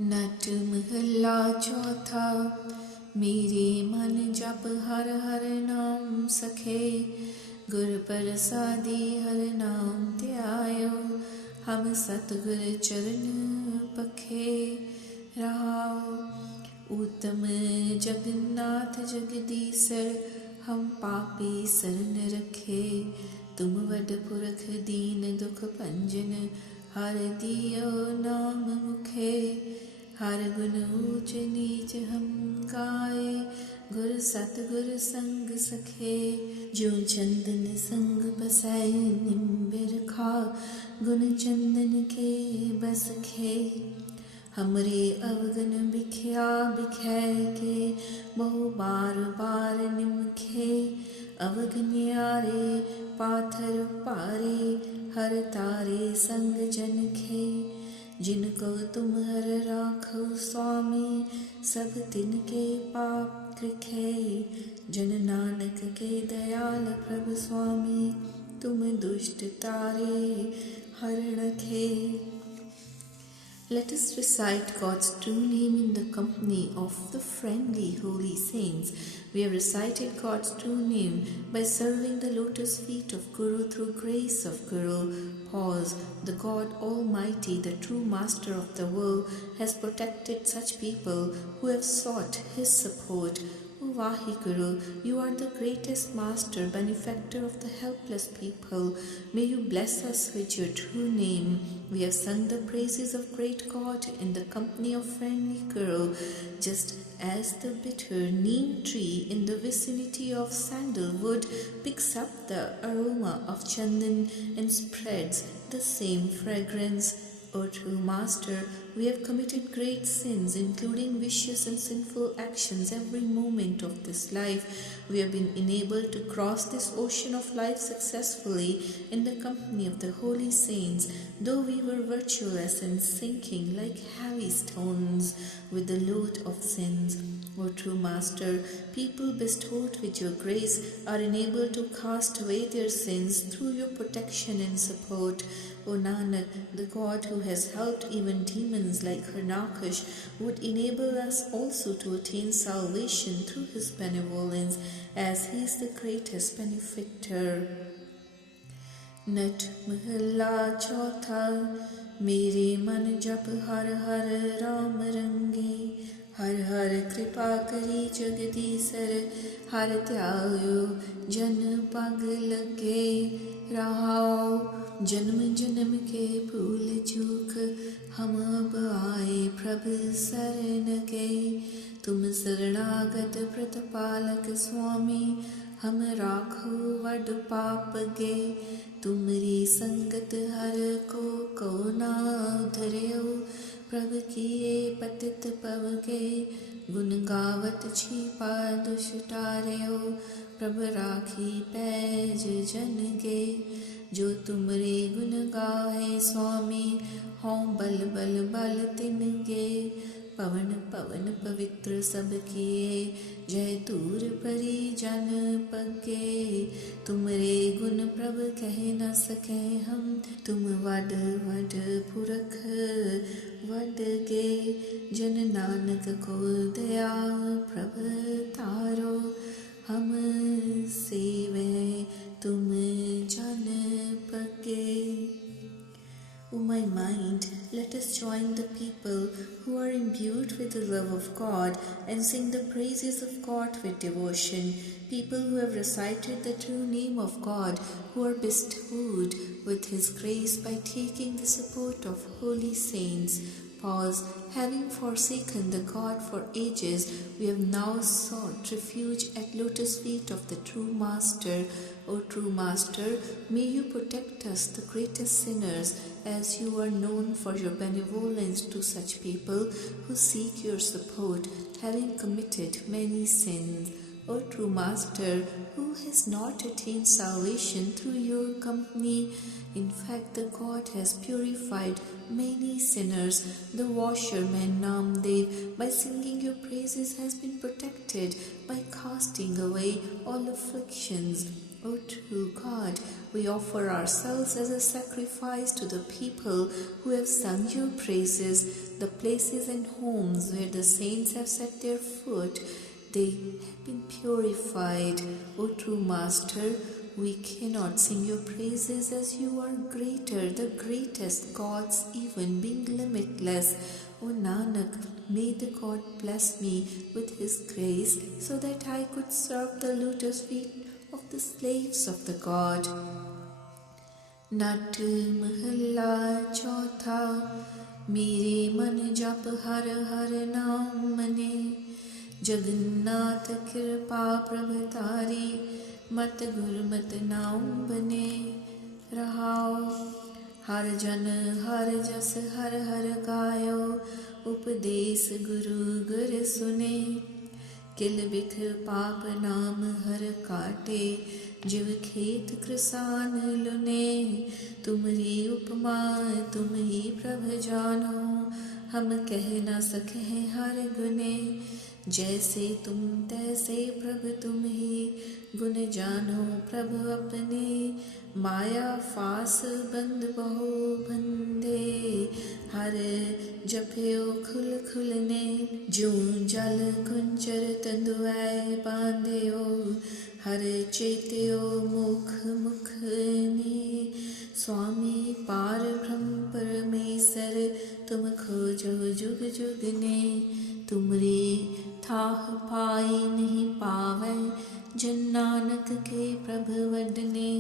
नट महला चौथा मेरे मन जप हर हर नाम सखे गुर प्रसादी हर नाम त्यायो हम सतगुर चरण पखे रहाओ उत्तम जगन्नाथ जगदीसर हम पापी शरण रखे तुम वड पुरख दीन दुख भंजन हर दियो नाम मुखे हर गुण ऊंच नीच हम गाए गुर सतगुर संग सखे जो चंदन संग बसाए निम्बिर खा गुण चंदन के बस खे हमरे अवगन बिख्या बिखै के बहु बार बार निमखे अवगन्यारे पाथर पारे हर तारे संग जन खे जिनको तुम हर राखो स्वामी सब तिनके पाप कृखे जन नानक के दयाल प्रभु स्वामी तुम दुष्ट तारे हर रखे. Let us recite God's true name in the company of the friendly holy saints. We have recited God's true name by serving the lotus feet of Guru through grace of Guru. Pause. The God Almighty, the true Master of the world, has protected such people who have sought His support. O Vaheguru, you are the greatest Master, benefactor of the helpless people. May you bless us with your true name. We have sung the praises of great God in the company of friendly Guru, just as the bitter neem tree in the vicinity of sandalwood picks up the aroma of chandan and spreads the same fragrance. O true Master, we have committed great sins, including vicious and sinful actions, every moment of this life. We have been enabled to cross this ocean of life successfully in the company of the holy saints, though we were virtueless and sinking like heavy stones with the load of sins. O true Master, people bestowed with your grace are enabled to cast away their sins through your protection and support. O Nanak, the God who has helped even demons like Harnakash would enable us also to attain salvation through His benevolence, as He is the greatest benefactor. Nat Mahalla Chautha Mere Man Jap Har Har Ram Range हर हर कृपा करी जगदीसर हर त्यायो जन पग लगे रहाओ जन्म जन्म के भूल चूक हम अब आए प्रभु शरण गए तुम शरणागत प्रतिपालक स्वामी हम राखो वड पाप गे तुमरी संगत हर को ना धर्यो प्रभु किए पतित पव गे गुण गावत छिपा दुष्टार्यो प्रभु राखी पैज जन गे जो तुमरे गुण गाहे स्वामी हों बल बल बल तिन गे पवन पवन पवित्र सब किए जय दूर परी जन पगे तुमरे गुण प्रभु कह न सके हम तुम वड वड पुरख वड गे जन नानक को दया प्रभु तारो हम सेवे तुम जन पगे. O my mind, let us join the people who are imbued with the love of God and sing the praises of God with devotion. People who have recited the true name of God, who are bestowed with His grace by taking the support of holy saints. Pause. Having forsaken the God for ages, we have now sought refuge at lotus feet of the true Master. O true Master, may you protect us, the greatest sinners, as you are known for your benevolence to such people who seek your support, having committed many sins. O true Master, who has not attained salvation through your company? In fact, the God has purified many sinners. The washerman Namdev, by singing your praises, has been protected by casting away all afflictions. O true God, we offer ourselves as a sacrifice to the people who have sung your praises, the places and homes where the saints have set their foot. They have been purified. O true Master, we cannot sing your praises as you are greater, the greatest gods, even being limitless. O Nanak, may the God bless me with His grace so that I could serve the lotus feet of the slaves of the God. Nat Mahalla Chautha, Mere Man Jap Har Har Naam Mane, Jagannath कृपा प्रभतारी मत गुरमत नाम बने रहाओ। हर जन हर जस हर हर गायो, उपदेश गुरु गुर सुने। किल बिख पाप नाम हर काटे, जिव खेत कृसान लुने। तुमरी उपमा तुम ही प्रभ जानो, हम कह न सके हर गुने। जैसे तुम तैसे प्रभु तुम ही, गुण जानो प्रभु अपने। माया फास बंद बहु बंदे, हर जप्यो खुल खुलने। जो जल कुंचर तंदुऐ बांध्यो, हर चेत्यो मुख मुख ने। स्वामी पार ब्रह्म परमेश्वर, तुम खोजो जुग जुग ने। तुमरी थाह पाई नहीं पावै, जन नानक के प्रभु वदने।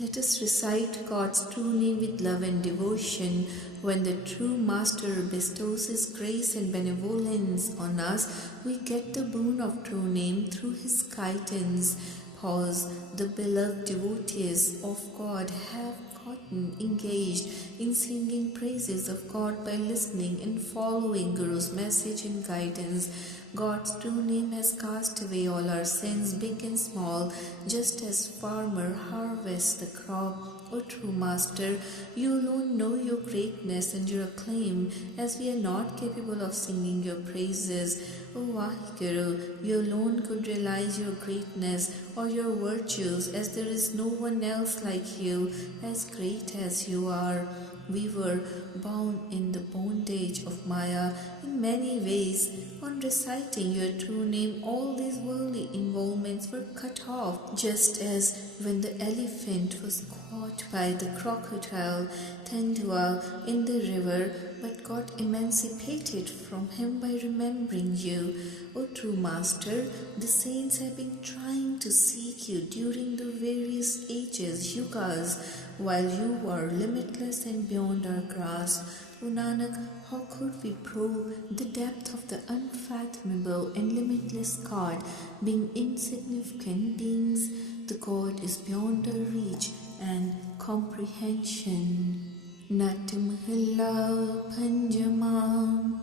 Let us recite God's true name with love and devotion. When the true Master bestows His grace and benevolence on us, we get the boon of true name through His guidance. Pause. The beloved devotees of God have gotten engaged in singing praises of God by listening and following Guru's message and guidance. God's true name has cast away all our sins, big and small, just as farmer harvests the crop. O true Master, you alone know your greatness and your acclaim, as we are not capable of singing your praises. O Vaheguru, you alone could realize your greatness or your virtues, as there is no one else like you, as great as you are. We were bound in the bondage of Maya in many ways. On reciting your true name, all these worldly involvements were cut off, just as when the elephant was caught by the crocodile Tendua in the river, but got emancipated from him by remembering you. O true Master, the saints have been trying to seek you during the various ages, yugas, while you are limitless and beyond our grasp. O Nanak, how could we probe the depth of the unfathomable and limitless God, being insignificant beings? The God is beyond our reach and comprehension. Nat Mahalla Panjama,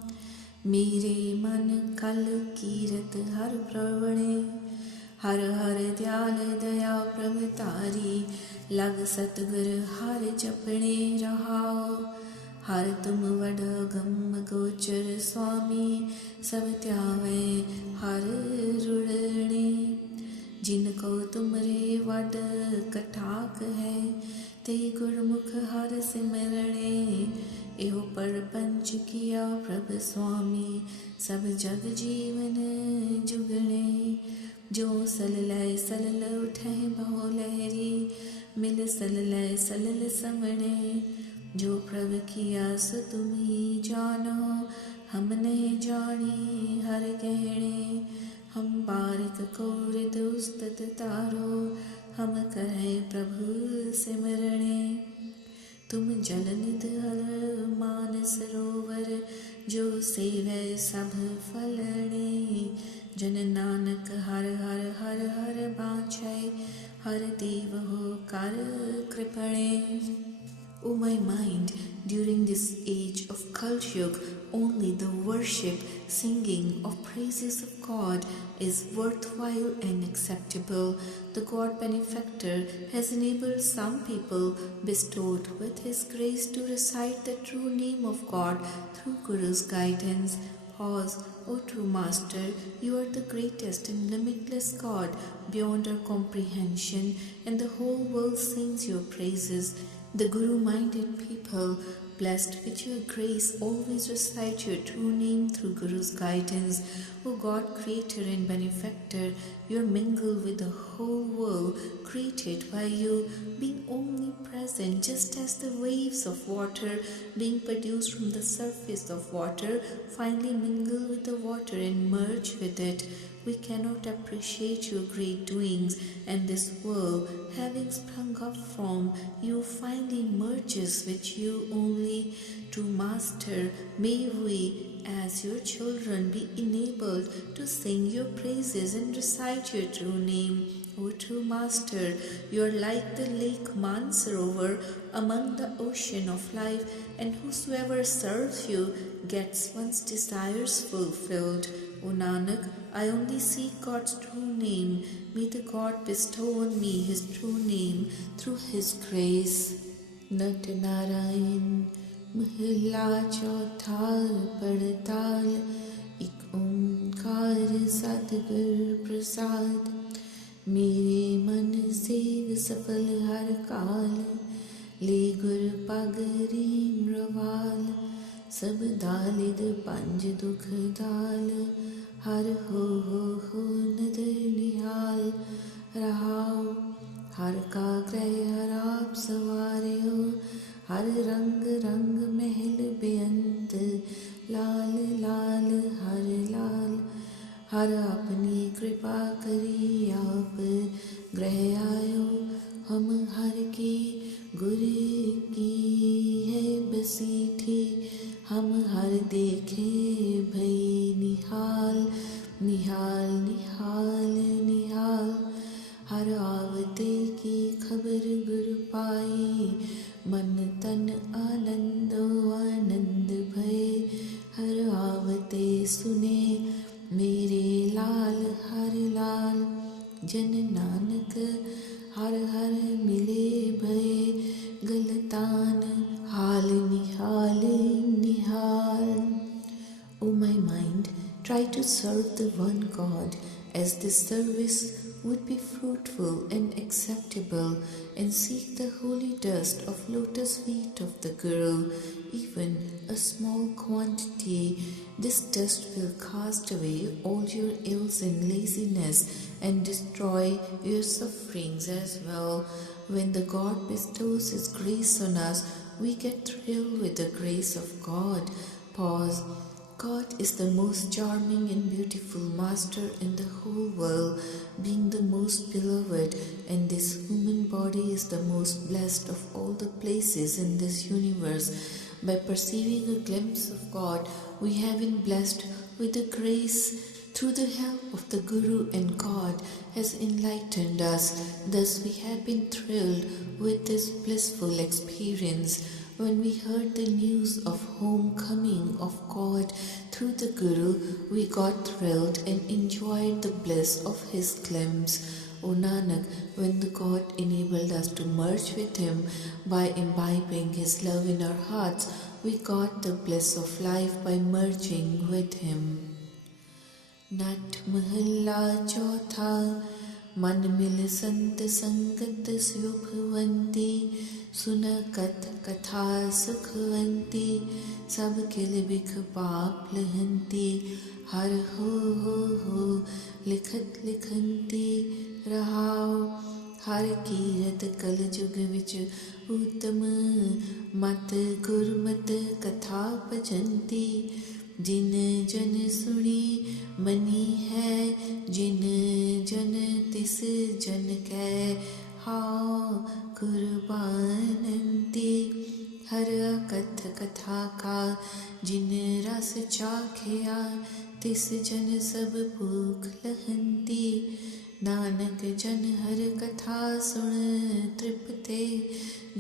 Mere Man Kal Kirat Har Pravane, हर हर दयाल दया प्रभतारी, लग सतगुर हर जपने रहाओ। हर तुम वड गम गोचर स्वामी, सब त्यावे हर रुड़ने। जिनको तुमरे वड कटाक है, ते गुरमुख हर सिमरणे। एहो परपंच किया प्रभ स्वामी, सब जग जीवन जुगने। जो सललय सलल उठे बहु लहरी, मिल सललय सलल समणे। जो प्रभ किया सो तुम ही जानो, हम नहीं जाने हर गहरे। हम बारिक को हृद उस्तत तारो, हम करें प्रभु सिमरणे। तुम जल निध हर मान सरोवर, जो सेवै सब फलणे। जन नानक हर हर हर हर बाँछै, हर देव हो कर कृपणे। O my mind, during this age of Kal Yuga, only the worship, singing of praises of God is worthwhile and acceptable. The God Benefactor has enabled some people, bestowed with His grace, to recite the true name of God through Guru's guidance. Pause, O true Master, you are the greatest and limitless God, beyond our comprehension, and the whole world sings your praises. The Guru-minded people, blessed with your grace, always recite your true name through Guru's guidance. O God, Creator and Benefactor, you are mingled with the whole world, created by you, being omnipresent, just as the waves of water, being produced from the surface of water, finally mingle with the water and merge with it. We cannot appreciate your great doings, and this world, having sprung up from you, finally merges with you only. True Master, may we, as your children, be enabled to sing your praises and recite your true name. O true Master, you are like the lake Mansarovar among the ocean of life, and whosoever serves you gets one's desires fulfilled. O Nanak, I only seek God's true name. May the God bestow on me His true name through His grace. Nat Narayan Mahila Chauthar Padtal, Ik Omkar Sadgur Prasad, मेरे मन save सफल हर काल, ले गुर पगरी मृवाल, सब दालिद पंज दुख दाल, हर हो नदर निहाल। रहाओ हर का ग्रह हर आप सवार्यो, हर रंग रंग महल बेअंत, लाल लाल हर लाल। हर अपनी कृपा करी आप ग्रह आयो, हम हर की गुर की है बसीठी, हम हर देखे भई निहाल, निहाल निहाल निहाल। हर आवते की खबर गुर पाई, मन तन आनंदो आनंद भय, हर आवते सुने मेरे लाल हर लाल। जन नानक हर हर मिले भय, गलतान हाल निहाल निहाल। O my mind, try to serve the one God, as this service would be fruitful and acceptable, and seek the holy dust of lotus feet of the Guru, even a small quantity. This dust will cast away all your ills and laziness and destroy your sufferings as well. When the God bestows His grace on us, we get thrilled with the grace of God. Pause. God is the most charming and beautiful Master in the whole world, being the most beloved, and this human body is the most blessed of all the places in this universe. By perceiving a glimpse of God, we have been blessed with the grace through the help of the Guru, and God has enlightened us. Thus we have been thrilled with this blissful experience. When we heard the news of homecoming of God through the Guru, we got thrilled and enjoyed the bliss of His glimpse. O Nanak, when the God enabled us to merge with Him by imbibing His love in our hearts, we got the bliss of life by merging with Him. Nat Mahalla Chautha, मन मिल संत संगत सुभवंती, सुन कथ कथा सुखवंती, सब किल बिख पाप लहंती, हर हो लिखत लिखंती। रहाओ ਹਰ ਕੀਰਤ ਕਲ ਜੁਗ ਵਿੱਚ ਉਤਮ ਮਤ ਗੁਰਮਤ ਕਥਾ ਭਜੰਤੀ जिन जन सुनी मनी है जिन जन तिस जन कै हाउ कुर्बानंती हर कथ कथा का जिन रस चाखिया तिस जन सब भूख लहंती नानक जन हर कथा सुन तृप्ते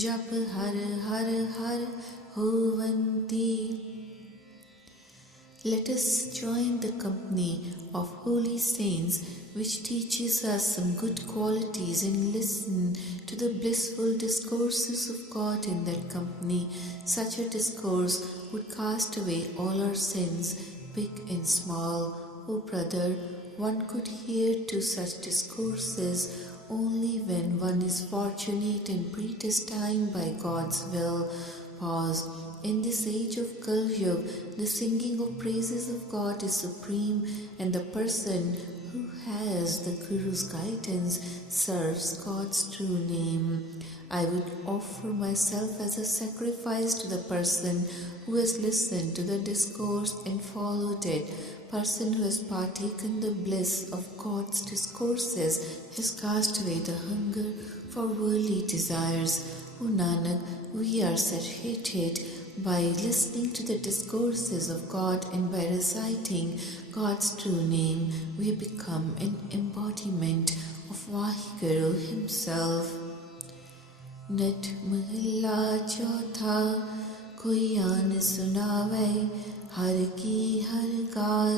जप हर हर हर होवंती। Let us join the company of holy saints which teaches us some good qualities and listen to the blissful discourses of God in that company. Such a discourse would cast away all our sins, big and small. O brother, one could hear to such discourses only when one is fortunate and predestined by God's will. Pause. In this age of Kal-Yuga, the singing of praises of God is supreme, and the person who has the Guru's guidance serves God's true name. I would offer myself as a sacrifice to the person who has listened to the discourse and followed it. Person who has partaken the bliss of God's discourses has cast away the hunger for worldly desires. O Nanak, we are satiated by listening to the discourses of God, and by reciting God's true name, we become an embodiment of Vaheguru himself. Nat Mahalla Chautha Koi Aan Sunave Har Ki Har Gaal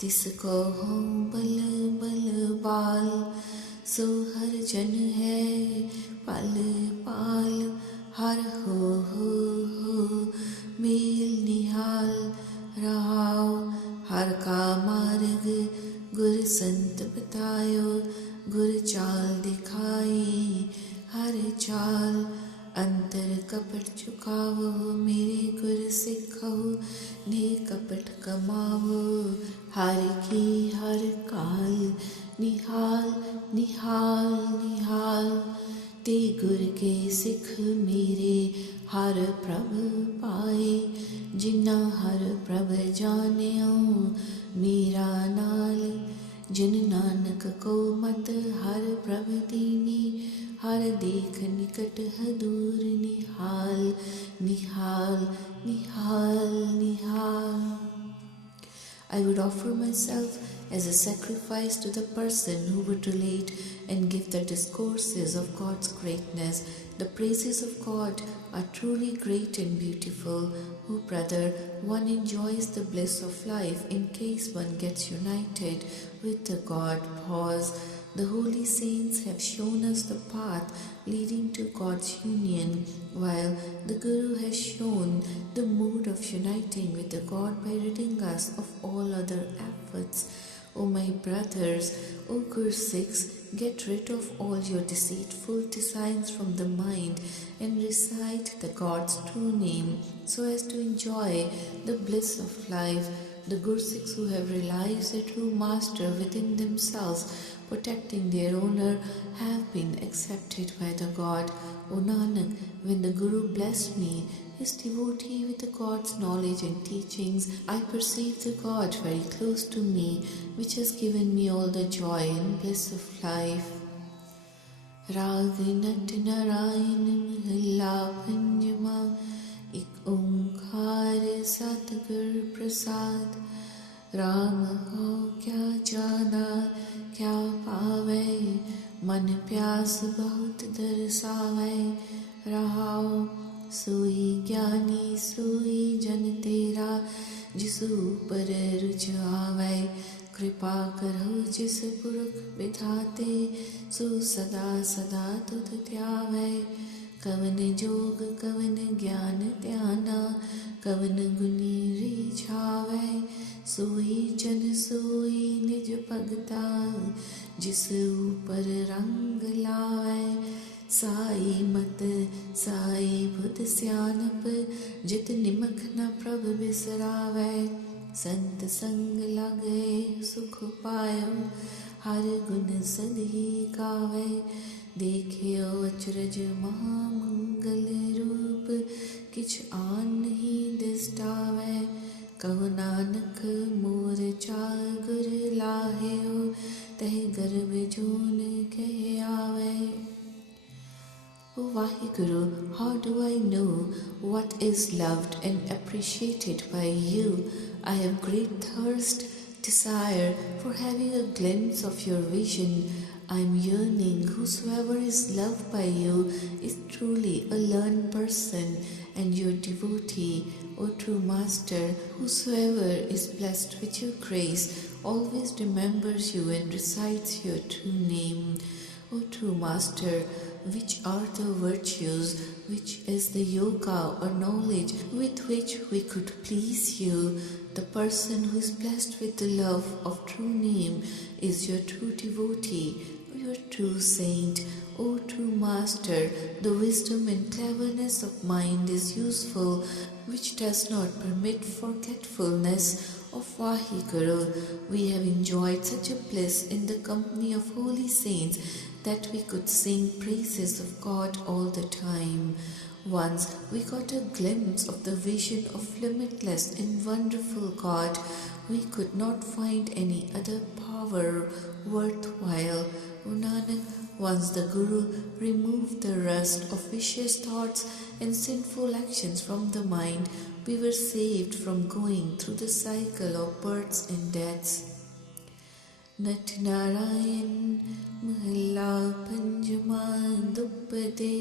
Tisko Ho Bal Bal Baal So Har Jan Hai Pal Pal Har Ho Ho मेल निहाल रहाओ हर का मार्ग गुर संत बतायो गुर चाल दिखाई हर चाल अंतर कपट चुकावो मेरे गुर सिखाओ ने कपट कमावो हर की हर काल निहाल निहाल निहाल ते गुर के सिख मेरे हर प्रभ पाए जिन्ना हर प्रभ जानियो मेरा नाल जिन नानक को मत हर प्रभ दीनी हर देख निकट है दूर निहाल निहाल निहाल निहाल। I would offer myself as a sacrifice to the person who would relate and give the discourses of God's greatness. The praises of God are truly great and beautiful. O brother, one enjoys the bliss of life in case one gets united with the God. Pause. The holy saints have shown us the path leading to God's union, while the Guru has shown the mode of uniting with the God by ridding us of all other efforts. O my brothers, O Gursikhs, get rid of all your deceitful designs from the mind and recite the God's true name so as to enjoy the bliss of life. The Gursikhs who have realized the true master within themselves, protecting their honor, have been accepted by the God. O Nanak, when the Guru blessed me, his devotee with the God's knowledge and teachings, I perceive the God very close to me, which has given me all the joy and bliss of life. Rag Nat Narayan Mahalla Panjama Ik Omkar Satgur Prasad Ram हो क्या जाना क्या पावे मन प्यास बहुत दरसावे रहाओ सोई ज्ञानी सोई जन तेरा जिस ऊपर रुच आवे कृपा करो जिस पुरख विधाते सो सदा सदा तुध त्यावे कवन जोग कवन ज्ञान ध्याना कवन गुनी रिझावे सोई जन सोई निज भगता जिस ऊपर रंग लावे साई मत साई बुध सियानप जित निमख न प्रभ बिसरावे संत संग लगे सुख पायो हर गुण सदी गावे देखियो अचरज महामंगल रूप, किछ आन नहीं दिसटावै। कहो नानक मोर चागुर लाहियो, तह गर्भ जोन कह आवे। O Vaheguru, how do I know what is loved and appreciated by you? I have great thirst, desire for having a glimpse of your vision. I am yearning. Whosoever is loved by you is truly a learned person and your devotee, O true Master. Whosoever is blessed with your grace always remembers you and recites your true name. O true Master, which are the virtues, which is the yoga or knowledge with which we could please you? The person who is blessed with the love of true name is your true devotee, your true saint. O true Master, the wisdom and cleverness of mind is useful, which does not permit forgetfulness of Vaheguru. We have enjoyed such a bliss in the company of holy saints that we could sing praises of God all the time. Once we got a glimpse of the vision of limitless and wonderful God. We could not find any other power worthwhile. O Nanak, once the Guru removed the rust of vicious thoughts and sinful actions from the mind, we were saved from going through the cycle of births and deaths. नट नारायण महला पंजमा दुपदे,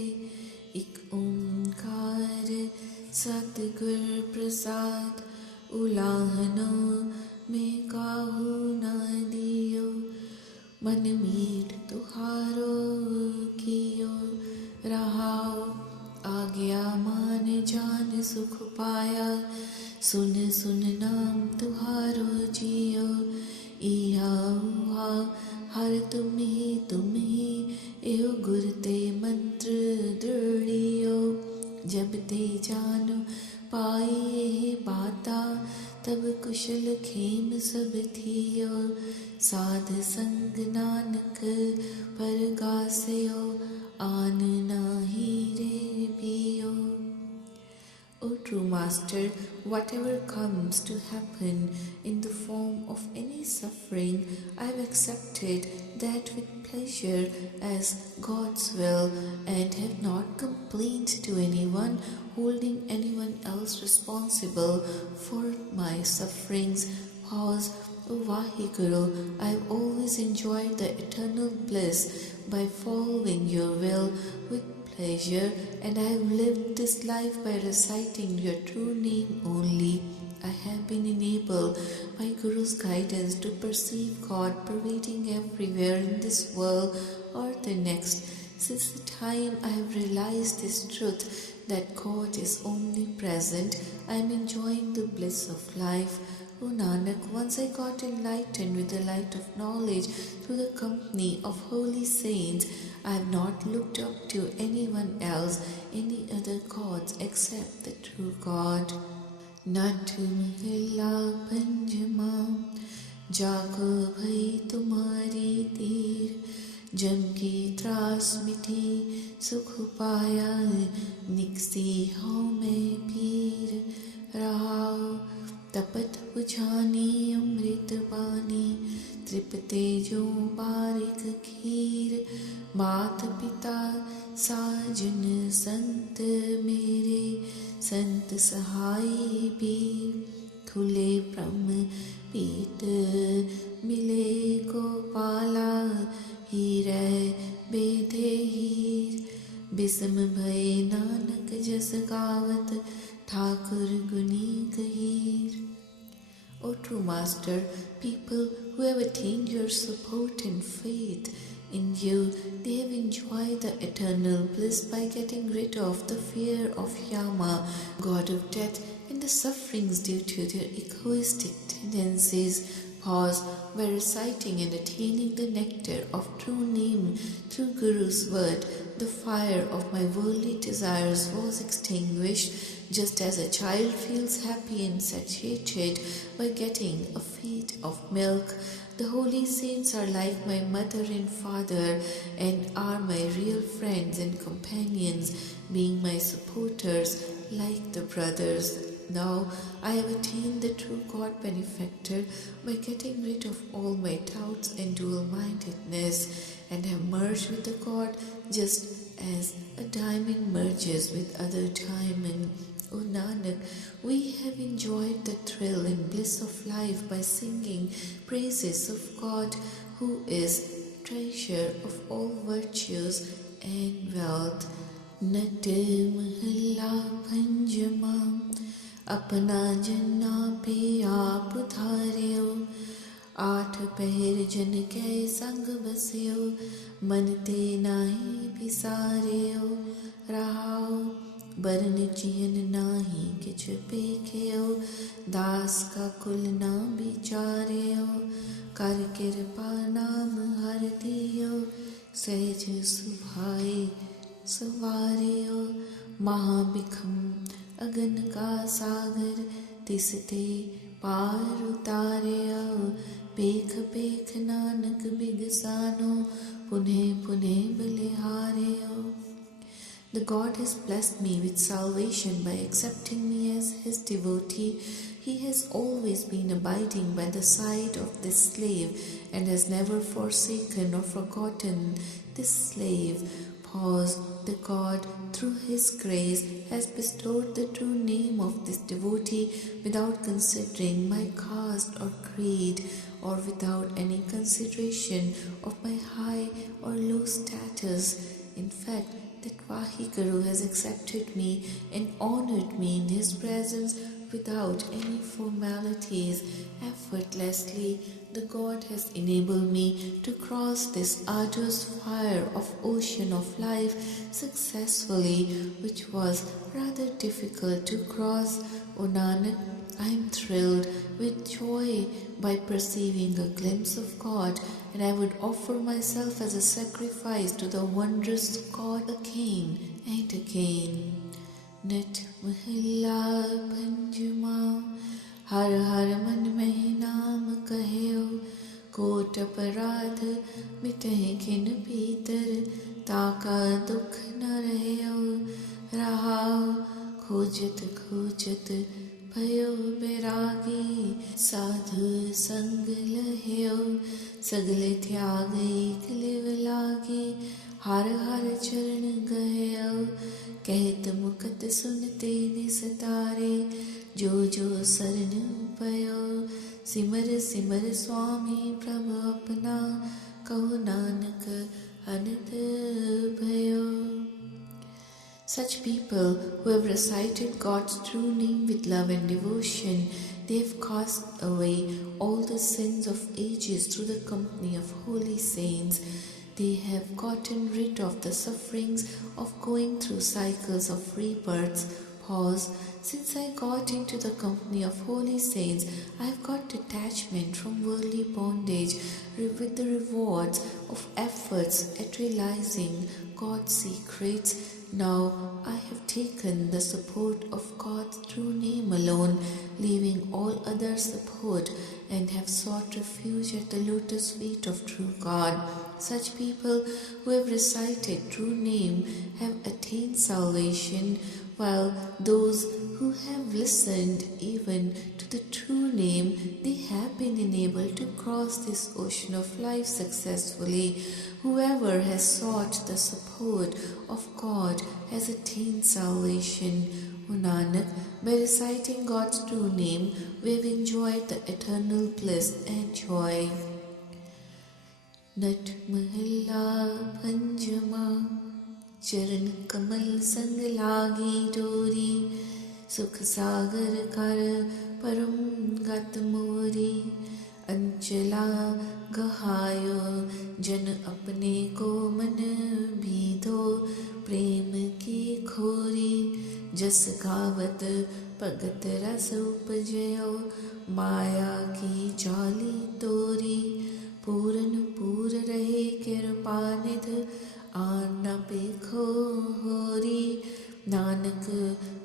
एक ओंकार सतगुर प्रसाद, उलाहनो में काहू न दियो, मन मीत तुहारो कियो, रहाओ आज्ञा मान जान सुख पाया, सुन सुन नाम तुहारो जियो, इहा उहा हर तुम ही एहो गुर ते मंत्र दृढ़ियो, जब ते जानो पाए बाता, तब कुशल खेम सब थियो, साध संग नानक पर गासयो, आन नाही रे पियो। O true Master, whatever comes to happen in the form of any suffering, I have accepted that with pleasure as God's will, and have not complained to anyone, holding anyone else responsible for my sufferings. Pause. O Vaheguru, I have always enjoyed the eternal bliss by following your will with pleasure, and I have lived this life by reciting your true name only. I have been enabled by Guru's guidance to perceive God pervading everywhere in this world or the next. Since the time I have realized this truth, that God is omnipresent, I am enjoying the bliss of life. O Nanak, once I got enlightened with the light of knowledge through the company of holy saints, I have not looked up to anyone else, any other gods except the true God. Nat mihila panjama, जाको भई तुम्हारी तीर, जम की त्रास मिटी सुख पाया, निकसी हूँ मैं पीर, रहाओ तपत बुझानी अमृत बानी, तृपते जो बारिक खीर, मात पिता साजन संत मेरे, संत सहाय भी, खुले ब्रह्म पीत मिले गोपाला, हीरे बेधे हीर, बिसम भय नानक जस गावत, ठाकुर गुनी गहीर। O true Master, people who have attained your support and faith in you, they have enjoyed the eternal bliss by getting rid of the fear of Yama, god of death, and the sufferings due to their egoistic tendencies. Pause. By reciting and attaining the nectar of true name through Guru's word, the fire of my worldly desires was extinguished, just as a child feels happy and satiated by getting a feed of milk. The holy saints are like my mother and father and are my real friends and companions, being my supporters like the brothers. Now I have attained the true God benefactor by getting rid of all my doubts and dual-mindedness, and have merged with the God just as a diamond merges with other diamond. O Nanak, we have enjoyed the thrill and bliss of life by singing praises of God, who is treasure of all virtues and wealth. Nat Mahalla Panjama अपना जन्ना पे आप धार्यो, आठ पहर जन कै संग बस्यो, मन ते नाही पिसार्यो, रहाओ बरन जियन नाही किछ पेख्यो, दास का कुल ना बिचार्यो, कर कृपा नाम हर दियो, सहज सुभाए सवार्यो, महाबिखम अगन का सागर तिसते पार उतार्यो, पेख पेख नानक बिगसानो, पुनः पुनः बलिहार्यो. The God has blessed me with salvation by accepting me as His devotee. He has always been abiding by the side of this slave and has never forsaken or forgotten this slave. Pause. The God, through His grace, has bestowed the true name of this devotee without considering my caste or creed, or without any consideration of my high or low status. In fact, that Vaheguru has accepted me and honored me in His presence without any formalities. Effortlessly, the God has enabled me to cross this arduous fire of ocean of life successfully, which was rather difficult to cross. O Nanak, I am thrilled with joy by perceiving a glimpse of God, and I would offer myself as a sacrifice to the wondrous God again and again. Nat Mahalla Panjama हर हर मन में नाम कहो, coat अपराध मिटहि खिन भीतर, ताका दुख न रहो, रहाओ खोजत खोजत भयो बैरागी, साधु संग लह्यो, सगले त्यागी क्लिव लागी, हर हर चरण गह्यो, कहत मुकत सुनते निसतारे, जो जो शरण पयो, सिमर सिमर स्वामी प्रभु अपना, कहो नानक अनत भयो. Such people who have recited God's true name with love and devotion, they have cast away all the sins of ages through the company of holy saints. They have gotten rid of the sufferings of going through cycles of rebirths. Pause. Since I got into the company of holy saints, I have got detachment from worldly bondage with the rewards of efforts at realizing God's secrets. Now I have taken the support of God's true name alone, leaving all other support, and have sought refuge at the lotus feet of true God. Such people who have recited true name have attained salvation, while those who have listened even to the true name, they have been enabled to cross this ocean of life successfully. Whoever has sought the support of God has attained salvation. O Nanak, by reciting God's true name, we have enjoyed the eternal bliss and joy. Nat Mahalla Panjama चरण कमल संग लागी डोरी, सुख सागर कर परम गत मोरी, अंचला गहायो जन अपने को मन भीधो, प्रेम की खोरी जस गावत भगत रस उपजयो, माया की जाली तोरी, पूरन पूर रहे कृपा निध, आन पेखो होरी, नानक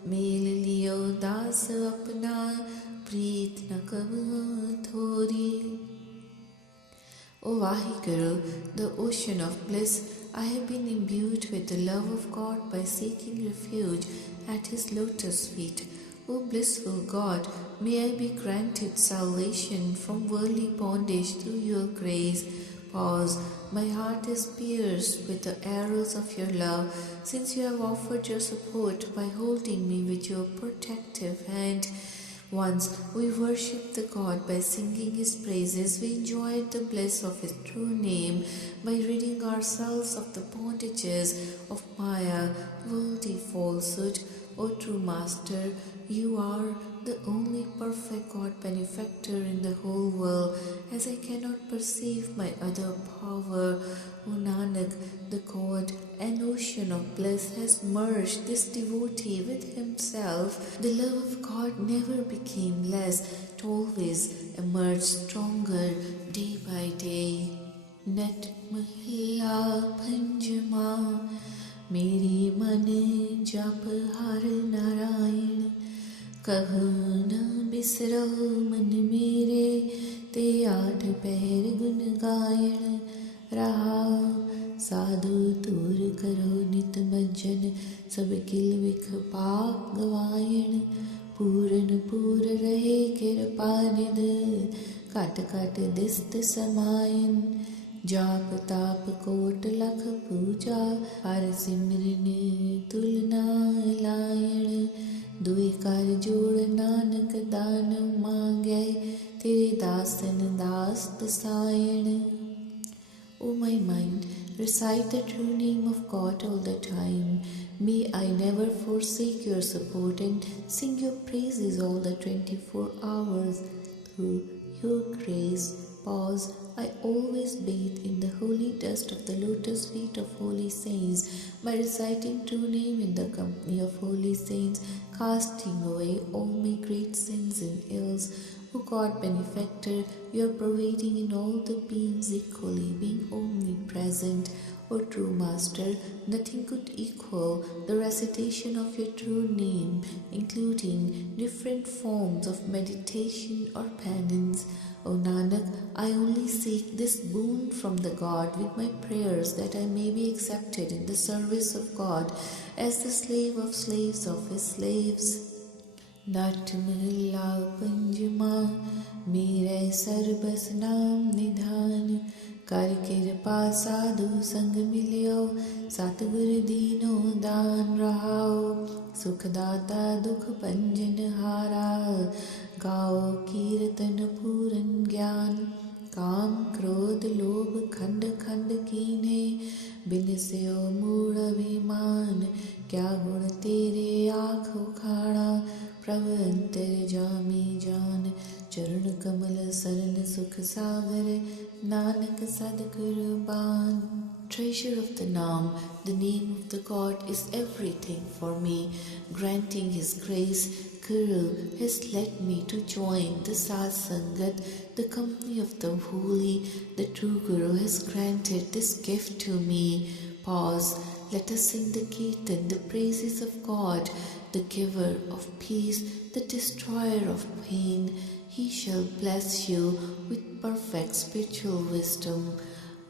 मेल लियो दास अपना, प्रीत न कब थोरी. O Vaheguru, the ocean of bliss, I have been imbued with the love of God by seeking refuge at His lotus feet. O blissful God, may I be granted salvation from worldly bondage through your grace. Pause. My heart is pierced with the arrows of your love, since you have offered your support by holding me with your protective hand. Once we worshipped the God by singing His praises. We enjoyed the bliss of His true name by ridding ourselves of the bondages of Maya, worldly falsehood. O true Master, you are the only perfect God benefactor in the whole world, as I cannot perceive my other power. O Nanak, the God and ocean of bliss has merged this devotee with himself. The love of God never became less, it always emerged stronger day by day. Nat Mahila Panjama Meri Mane Jap Har Narayan Kahu na bisro man mere te आठ पहर गुन गायन रहा साधु दूर करो नित मज्जन सब किल विख पाप गवायन पूरन पूर रहे कृपा निध काट काट दिस्त समायन जाप ताप कोट लख पूजा हर सिमरन तुलना लायन दुई कर जोड़ नानक दान मांगे तेरे दासन दास दसायन. O my mind, recite the true name of God all the time. May I never forsake your support and sing your praises all the 24 hours. Through your grace, pause, I always bathe in the holy dust of the lotus feet of holy saints. By reciting true name in the company of holy saints, casting away all my great sins and ills. O God benefactor, you are pervading in all the beings equally, being omnipresent. O true Master, nothing could equal the recitation of your true name, including different forms of meditation or penance. O Nanak, I only seek this boon from the God with my prayers, that I may be accepted in the service of God as the slave of slaves of His slaves. Nat Mahila Panjama Mere Sarbas Naam Nidhan Kar Kirpa Sadhu Sang Milyo Satgur Dino Dan Rahao Sukhdata Dukh Panjan Hara Gao Kirtan Puran Gyan Kam Krodh Lobh Khand Khand Kine Binsyo Mood Abhiman Kya Gun Tere Aankh Ukhada प्रभ अंतर्जामी जान चरण कमल सरन सुख सागर नानक सद्गुरु बान. Treasure of the Naam, the name of the God is everything for me. Granting His grace, Guru has led me to join the Sad Sangat, the company of the holy. The true Guru has granted this gift to me. Pause. Let us sing the Kirtan, the praises of God, the giver of peace, the destroyer of pain. He shall bless you with perfect spiritual wisdom.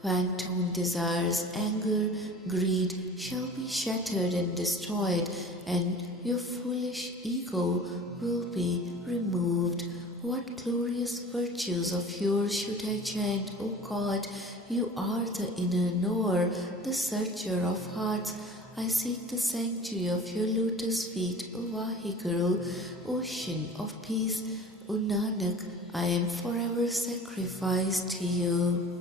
Wanton desires, anger, greed shall be shattered and destroyed, and your foolish ego will be removed. What glorious virtues of yours should I chant, O God? You are the inner knower, the searcher of hearts. I seek the sanctuary of your lotus feet, O Vaheguru, ocean of peace. O Nanak, I am forever sacrificed to you.